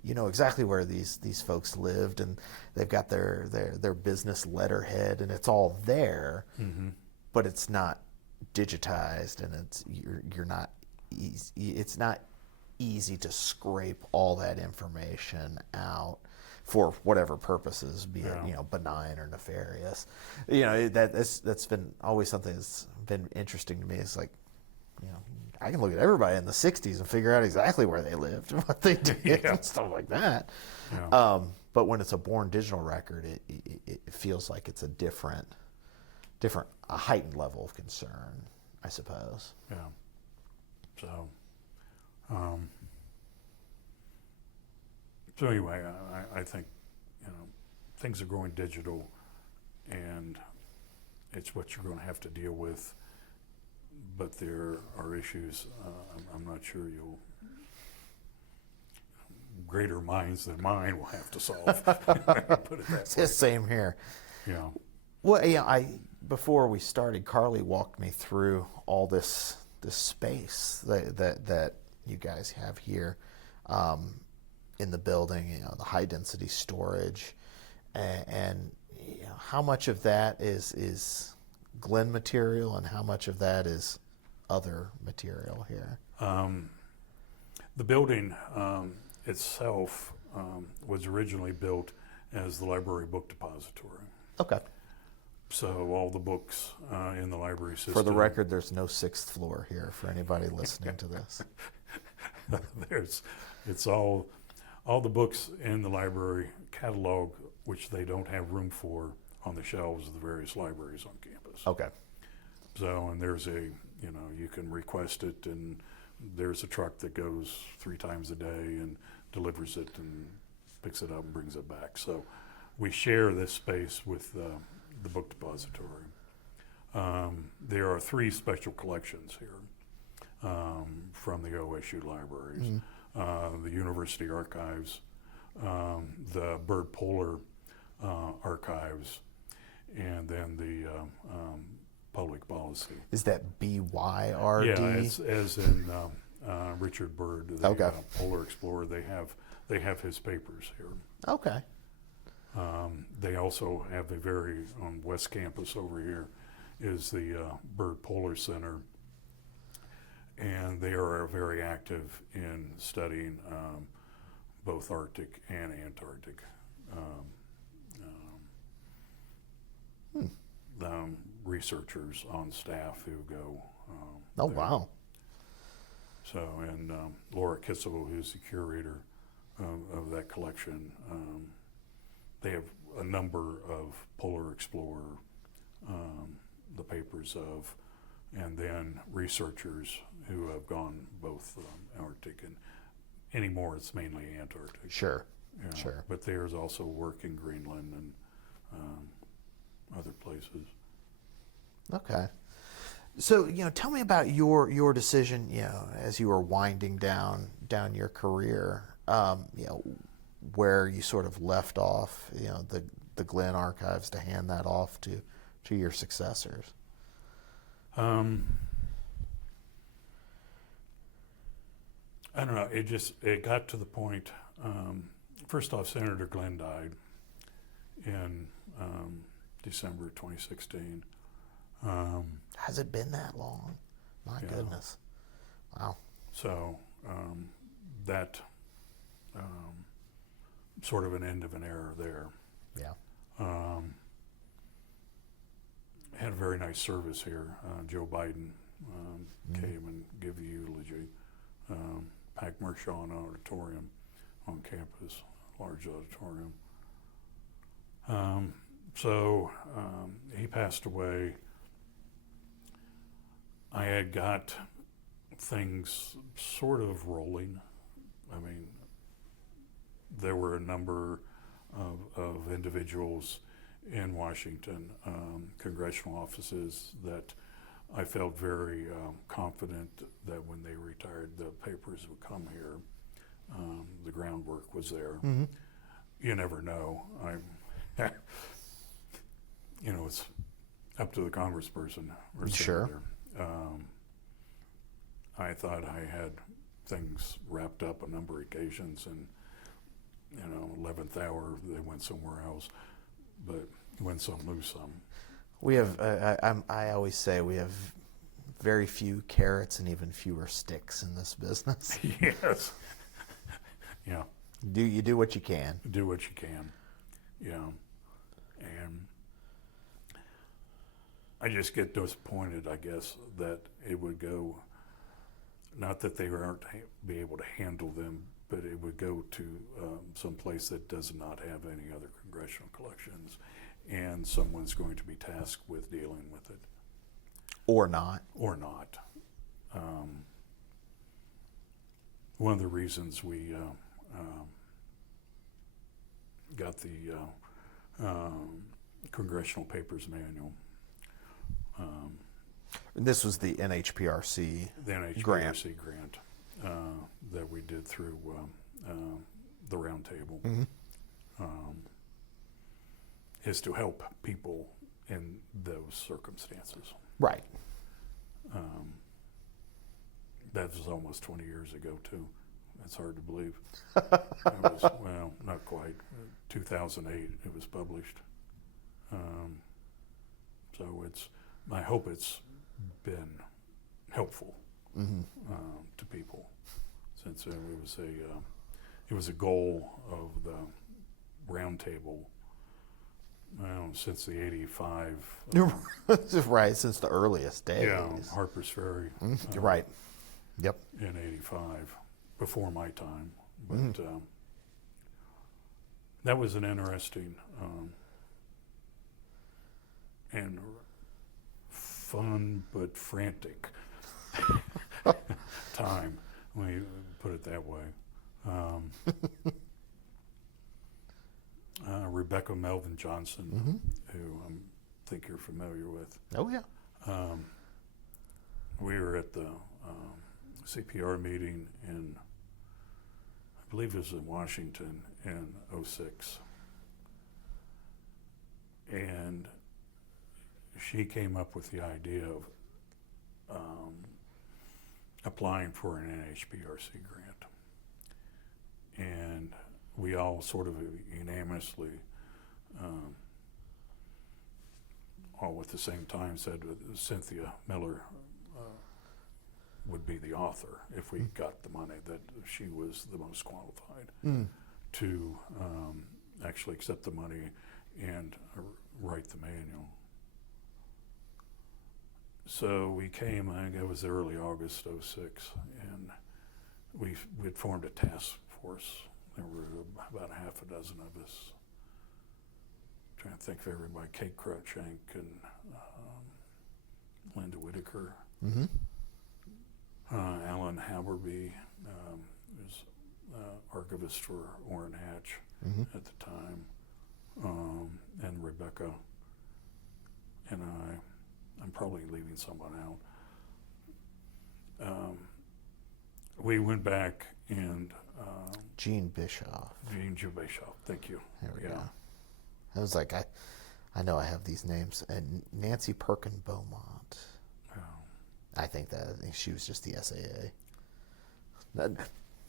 you know exactly where these folks lived, and they've got their business letterhead, and it's all there, but it's not digitized, and it's not easy to scrape all that information out for whatever purposes, be it benign or nefarious. That's been always something that's been interesting to me. It's like, I can look at everybody in the 60s and figure out exactly where they lived and what they did and stuff like that. Yeah. But when it's a born digital record, it feels like it's a a heightened level of concern, I suppose. Yeah. So, anyway, I think, things are going digital, and it's what you're going to have to deal with. But there are issues I'm not sure greater minds than mine will have to solve. Put it that way. Same here. Yeah. Well, yeah, before we started, Carly walked me through all this space that you guys have here in the building. You know, the high density storage, and you know, how much of that is Glen material, and how much of that is other material here. The building itself was originally built as the library book depository. Okay. So all the books in the library system. For the record, there's no 6th floor here for anybody listening to this. It's all the books in the library catalog, which they don't have room for on the shelves of the various libraries on campus. Okay. So, and there's you can request it, and there's a truck that goes 3 times a day and delivers it and picks it up and brings it back. So we share this space with the book depository. There are 3 special collections here from the OSU libraries. The University Archives, the Bird Polar Archives, and then the Public Policy. Is that BYRD? Yeah, it's as in Richard Byrd, the Okay. Polar Explorer. They have his papers here. Okay. They also have on West Campus over here is the Byrd Polar Center, and they are very active in studying both Arctic and Antarctic. Researchers on staff who go. Oh, there. wow. So, and Laura Kissel, who's the curator of that collection, they have a number of Polar Explorer, the papers of, and then researchers who have gone both Arctic and anymore it's mainly Antarctic. Sure. Yeah, Sure. But there's also work in Greenland and other places. Okay. So, tell me about your decision, as you were winding down your career, where you sort of left off, the Glen Archives to hand that off to your successors. I don't know. It got to the point. First off, Senator Glenn died in December 2016. Has it been that long? My Yeah. goodness. Wow. So that sort of an end of an era there. Yeah. Had a very nice service here. Joe Biden came and gave the eulogy. Pack Mershon Auditorium on campus, large auditorium. So he passed away. I had got things sort of rolling. I mean, there were a number of individuals in Washington, congressional offices, that I felt very confident that when they retired, the papers would come here. The groundwork was there. Mm-hmm. You never know. It's up to the congressperson or Sure. senator. I thought I had things wrapped up a number of occasions, and 11th hour they went somewhere else, but win some, lose some. We have, I always say we have very few carrots and even fewer sticks in this business. Yes. Yeah. You do what you can. Do what you can. Yeah. And I just get disappointed, I guess, that it would go, not that they aren't be able to handle them, but it would go to some place that does not have any other congressional collections, and someone's going to be tasked with dealing with it. Or not. Or not. One of the reasons we got the Congressional Papers Manual. This was the NHPRC The NHPRC grant that we did through the roundtable. Mm-hmm. is to help people in those circumstances. Right. That was almost 20 years ago, too. That's hard to believe. It was, well, not quite. 2008 it was published. So I hope it's been helpful to people, since it was a goal of the roundtable. Well, since the '85. Right, since the earliest days. Yeah, Harper's Ferry. Right. Yep. In '85, before my time, but that was an interesting and fun but frantic time. Let me put it that way. Rebecca Melvin Johnson, who I think you're familiar with. Oh, yeah. We were at the CPR meeting I believe it was in Washington in '06. And she came up with the idea of applying for an NHPRC grant. And we all sort of unanimously, all at the same time, said that Cynthia Miller would be the author if we got the money, that she was the most qualified to actually accept the money and write the manual. So we came, I think it was early August '06, and we had formed a task force. There were about half a dozen of us. Trying to think of everybody: Kate Cruikshank and Linda Whitaker, Alan Haberby, was archivist for Orrin Hatch at the time, and Rebecca and I. I'm probably leaving someone out. We went back and Jean Bischoff. Jean Bischoff, thank you. There we go. I was like, I know I have these names. And Nancy Perkin Beaumont. Oh. I think she was just the SAA.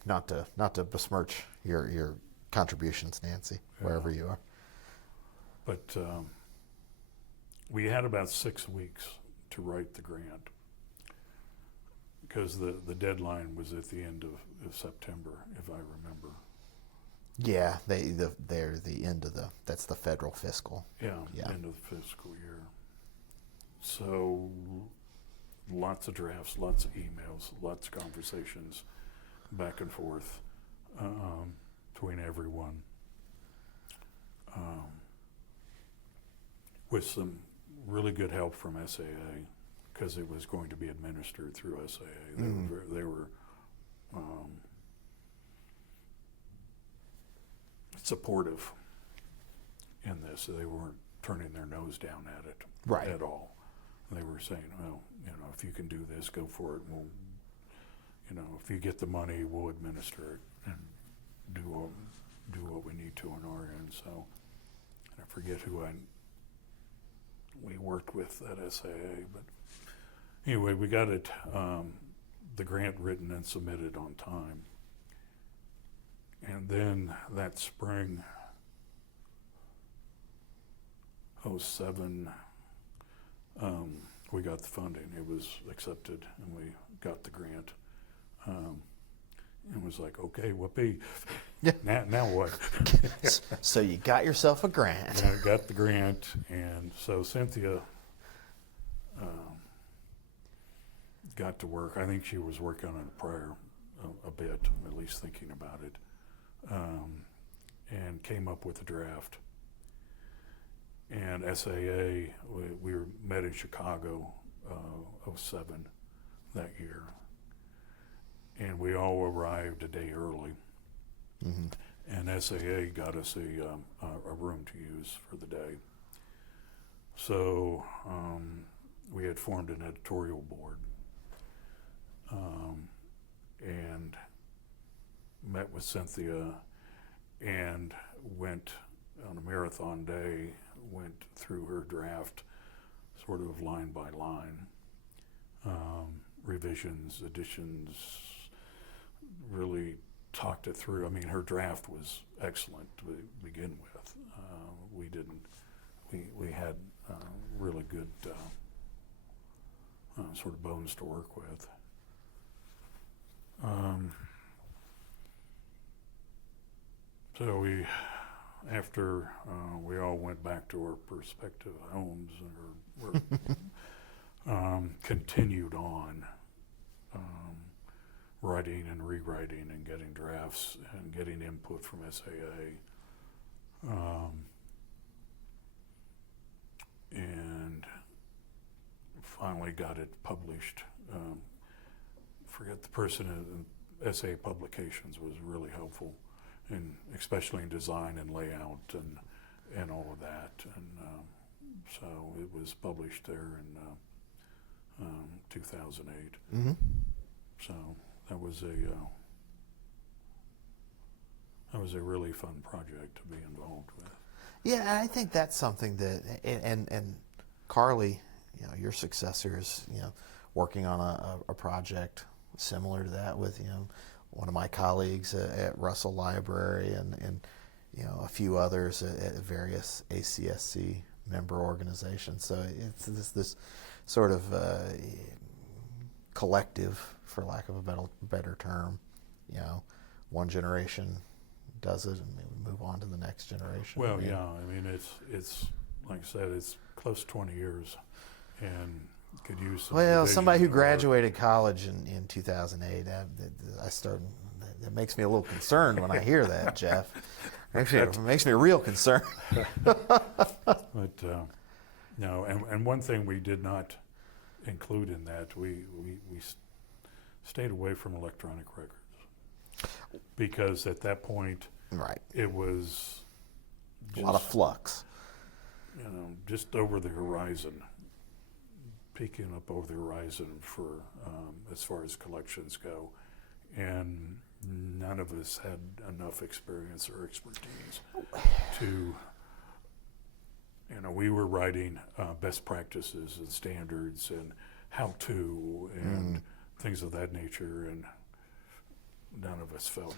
Not to besmirch your contributions, Nancy, wherever you are. But we had about 6 weeks to write the grant, because the deadline was at the end of September, if I remember. Yeah, they're the end of that's the federal fiscal. Yeah, end of the fiscal year. So lots of drafts, lots of emails, lots of conversations back and forth between everyone, with some really good help from SAA, because it was going to be administered through SAA. They were supportive in this. They weren't turning their nose down at it at all. They were saying, well, if you can do this, go for it. We'll, if you get the money, we'll administer it and do what we need to on our end. So I forget who we worked with at SAA, but anyway, we got it, the grant written and submitted on time. And then that spring, '07, we got the funding. It was accepted, and we got the grant. And was like, okay, whoopee. Now what? So you got yourself a grant. And I got the grant, and so Cynthia got to work. I think she was working on it prior a bit, at least thinking about it, and came up with a draft. And SAA, we met in Chicago, '07 that year. And we all arrived a day early. And SAA got us a room to use for the day. So we had formed an editorial board and met with Cynthia and went on a marathon day went through her draft sort of line by line. Revisions, additions, really talked it through. I mean, her draft was excellent to begin with. We had really good sort of bones to work with. So after we all went back to our respective homes or continued on writing and rewriting and getting drafts and getting input from SAA. And finally got it published. Forget the person at SA Publications was really helpful, and especially in design and layout and all of that. And so it was published there in 2008. Mm-hmm. So that was a really fun project to be involved with. Yeah, I think that's something that, and Carly, you know, your successor is, you know, working on a project similar to that with, you know, one of my colleagues at Russell Library and you know, a few others at various ACSC member organizations. So it's this sort of collective, for lack of a better term. You know, one generation does it, and we move on to the next generation. Well, yeah, I mean, it's like I said, it's close to 20 years, and could use some. Well, somebody who or- graduated college in 2008, I started. That makes me a little concerned when I hear that, Jeff. Actually, it makes me real concerned. But no, and one thing we did not include in that, we stayed away from electronic records, because at that point, Right. it was A lot of flux. you know, just over the horizon, peeking up over the horizon for as far as collections go, and none of us had enough experience or expertise to, you know, we were writing best practices and standards and how to and things of that nature, and none of us felt.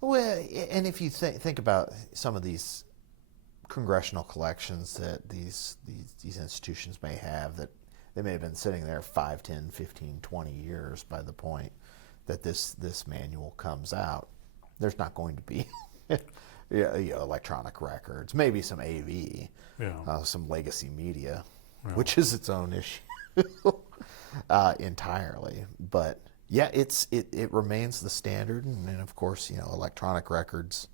Well, and if you think about some of these congressional collections that these institutions may have, that they may have been sitting there 5, 10, 15, 20 years by the point that this manual comes out, there's not going to be electronic records, maybe some AV, some legacy media, which is its own issue entirely. But yeah, it remains the standard, and of course, you know, electronic records,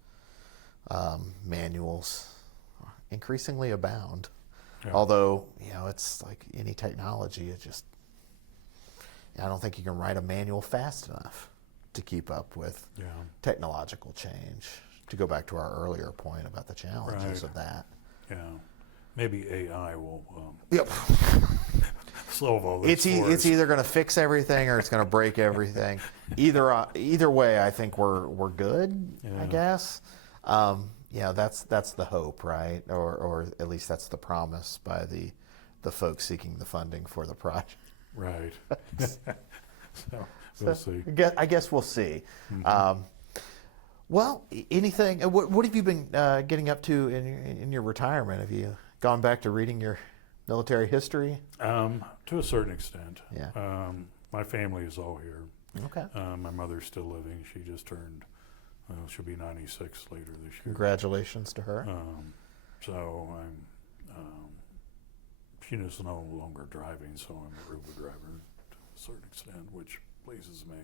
manuals increasingly abound. Yeah. Although, you know, it's like any technology, I don't think you can write a manual fast enough to keep up with technological change. To go back to our earlier point about the challenges of that. Yeah, maybe AI will Yep. solve all this. It's either going to fix everything or it's going to break everything. Either way, I think we're good. I guess. Yeah, that's the hope, right? Or at least that's the promise by the folks seeking the funding for the project. Right. So we'll see. I guess we'll see. Mm-hmm. Well, anything? What have you been getting up to in your retirement? Have you gone back to reading your military history? To a certain extent. Yeah. My family is all here. Okay. My mother's still living. She just turned. She'll be 96 later this year. Congratulations to her. So I'm. She is no longer driving, so I'm a Uber driver to a certain extent, which pleases me.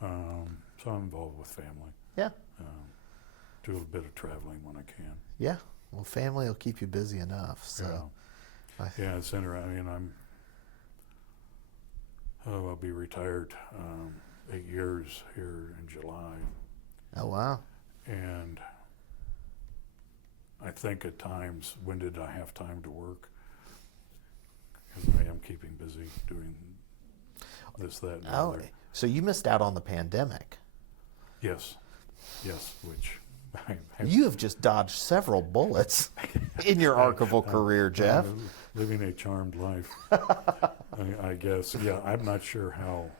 So I'm involved with family. Yeah. Do a bit of traveling when I can. Yeah. Well, family will keep you busy enough. So. Yeah, it's interesting. I mean, I'll be retired 8 years here in July. Oh wow. And I think at times, when did I have time to work? Because I am keeping busy doing this, that, and the other. So you missed out on the pandemic. Yes, which You have just dodged several bullets in your archival career, Jeff. Living a charmed life, I guess. Yeah, I'm not sure how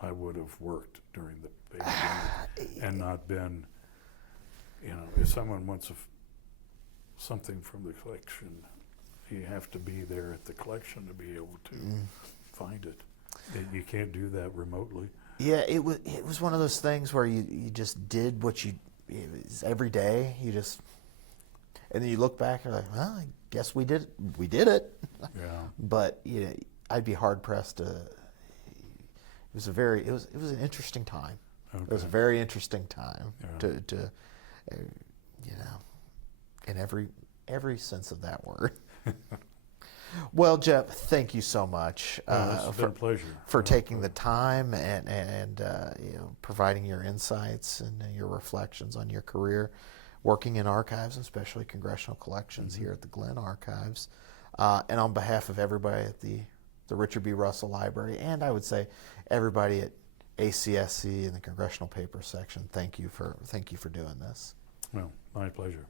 I would have worked during the pandemic and not been, if someone wants something from the collection, you have to be there at the collection to be able to find it. You can't do that remotely. Yeah, it was one of those things where you just did what it was every day. And then you look back and you're like, well, I guess we did it. Yeah. But I'd be hard pressed to. It was an interesting time. Okay. It was a very interesting time Yeah. to in every sense of that word. Well, Jeff, thank you so much It's been a pleasure for taking the time and providing your insights and your reflections on your career working in archives, and especially congressional collections here at the Glenn Archives. And on behalf of everybody at the Richard B. Russell Library, and I would say everybody at ACSC and the Congressional Papers section, thank you for doing this. Well, my pleasure.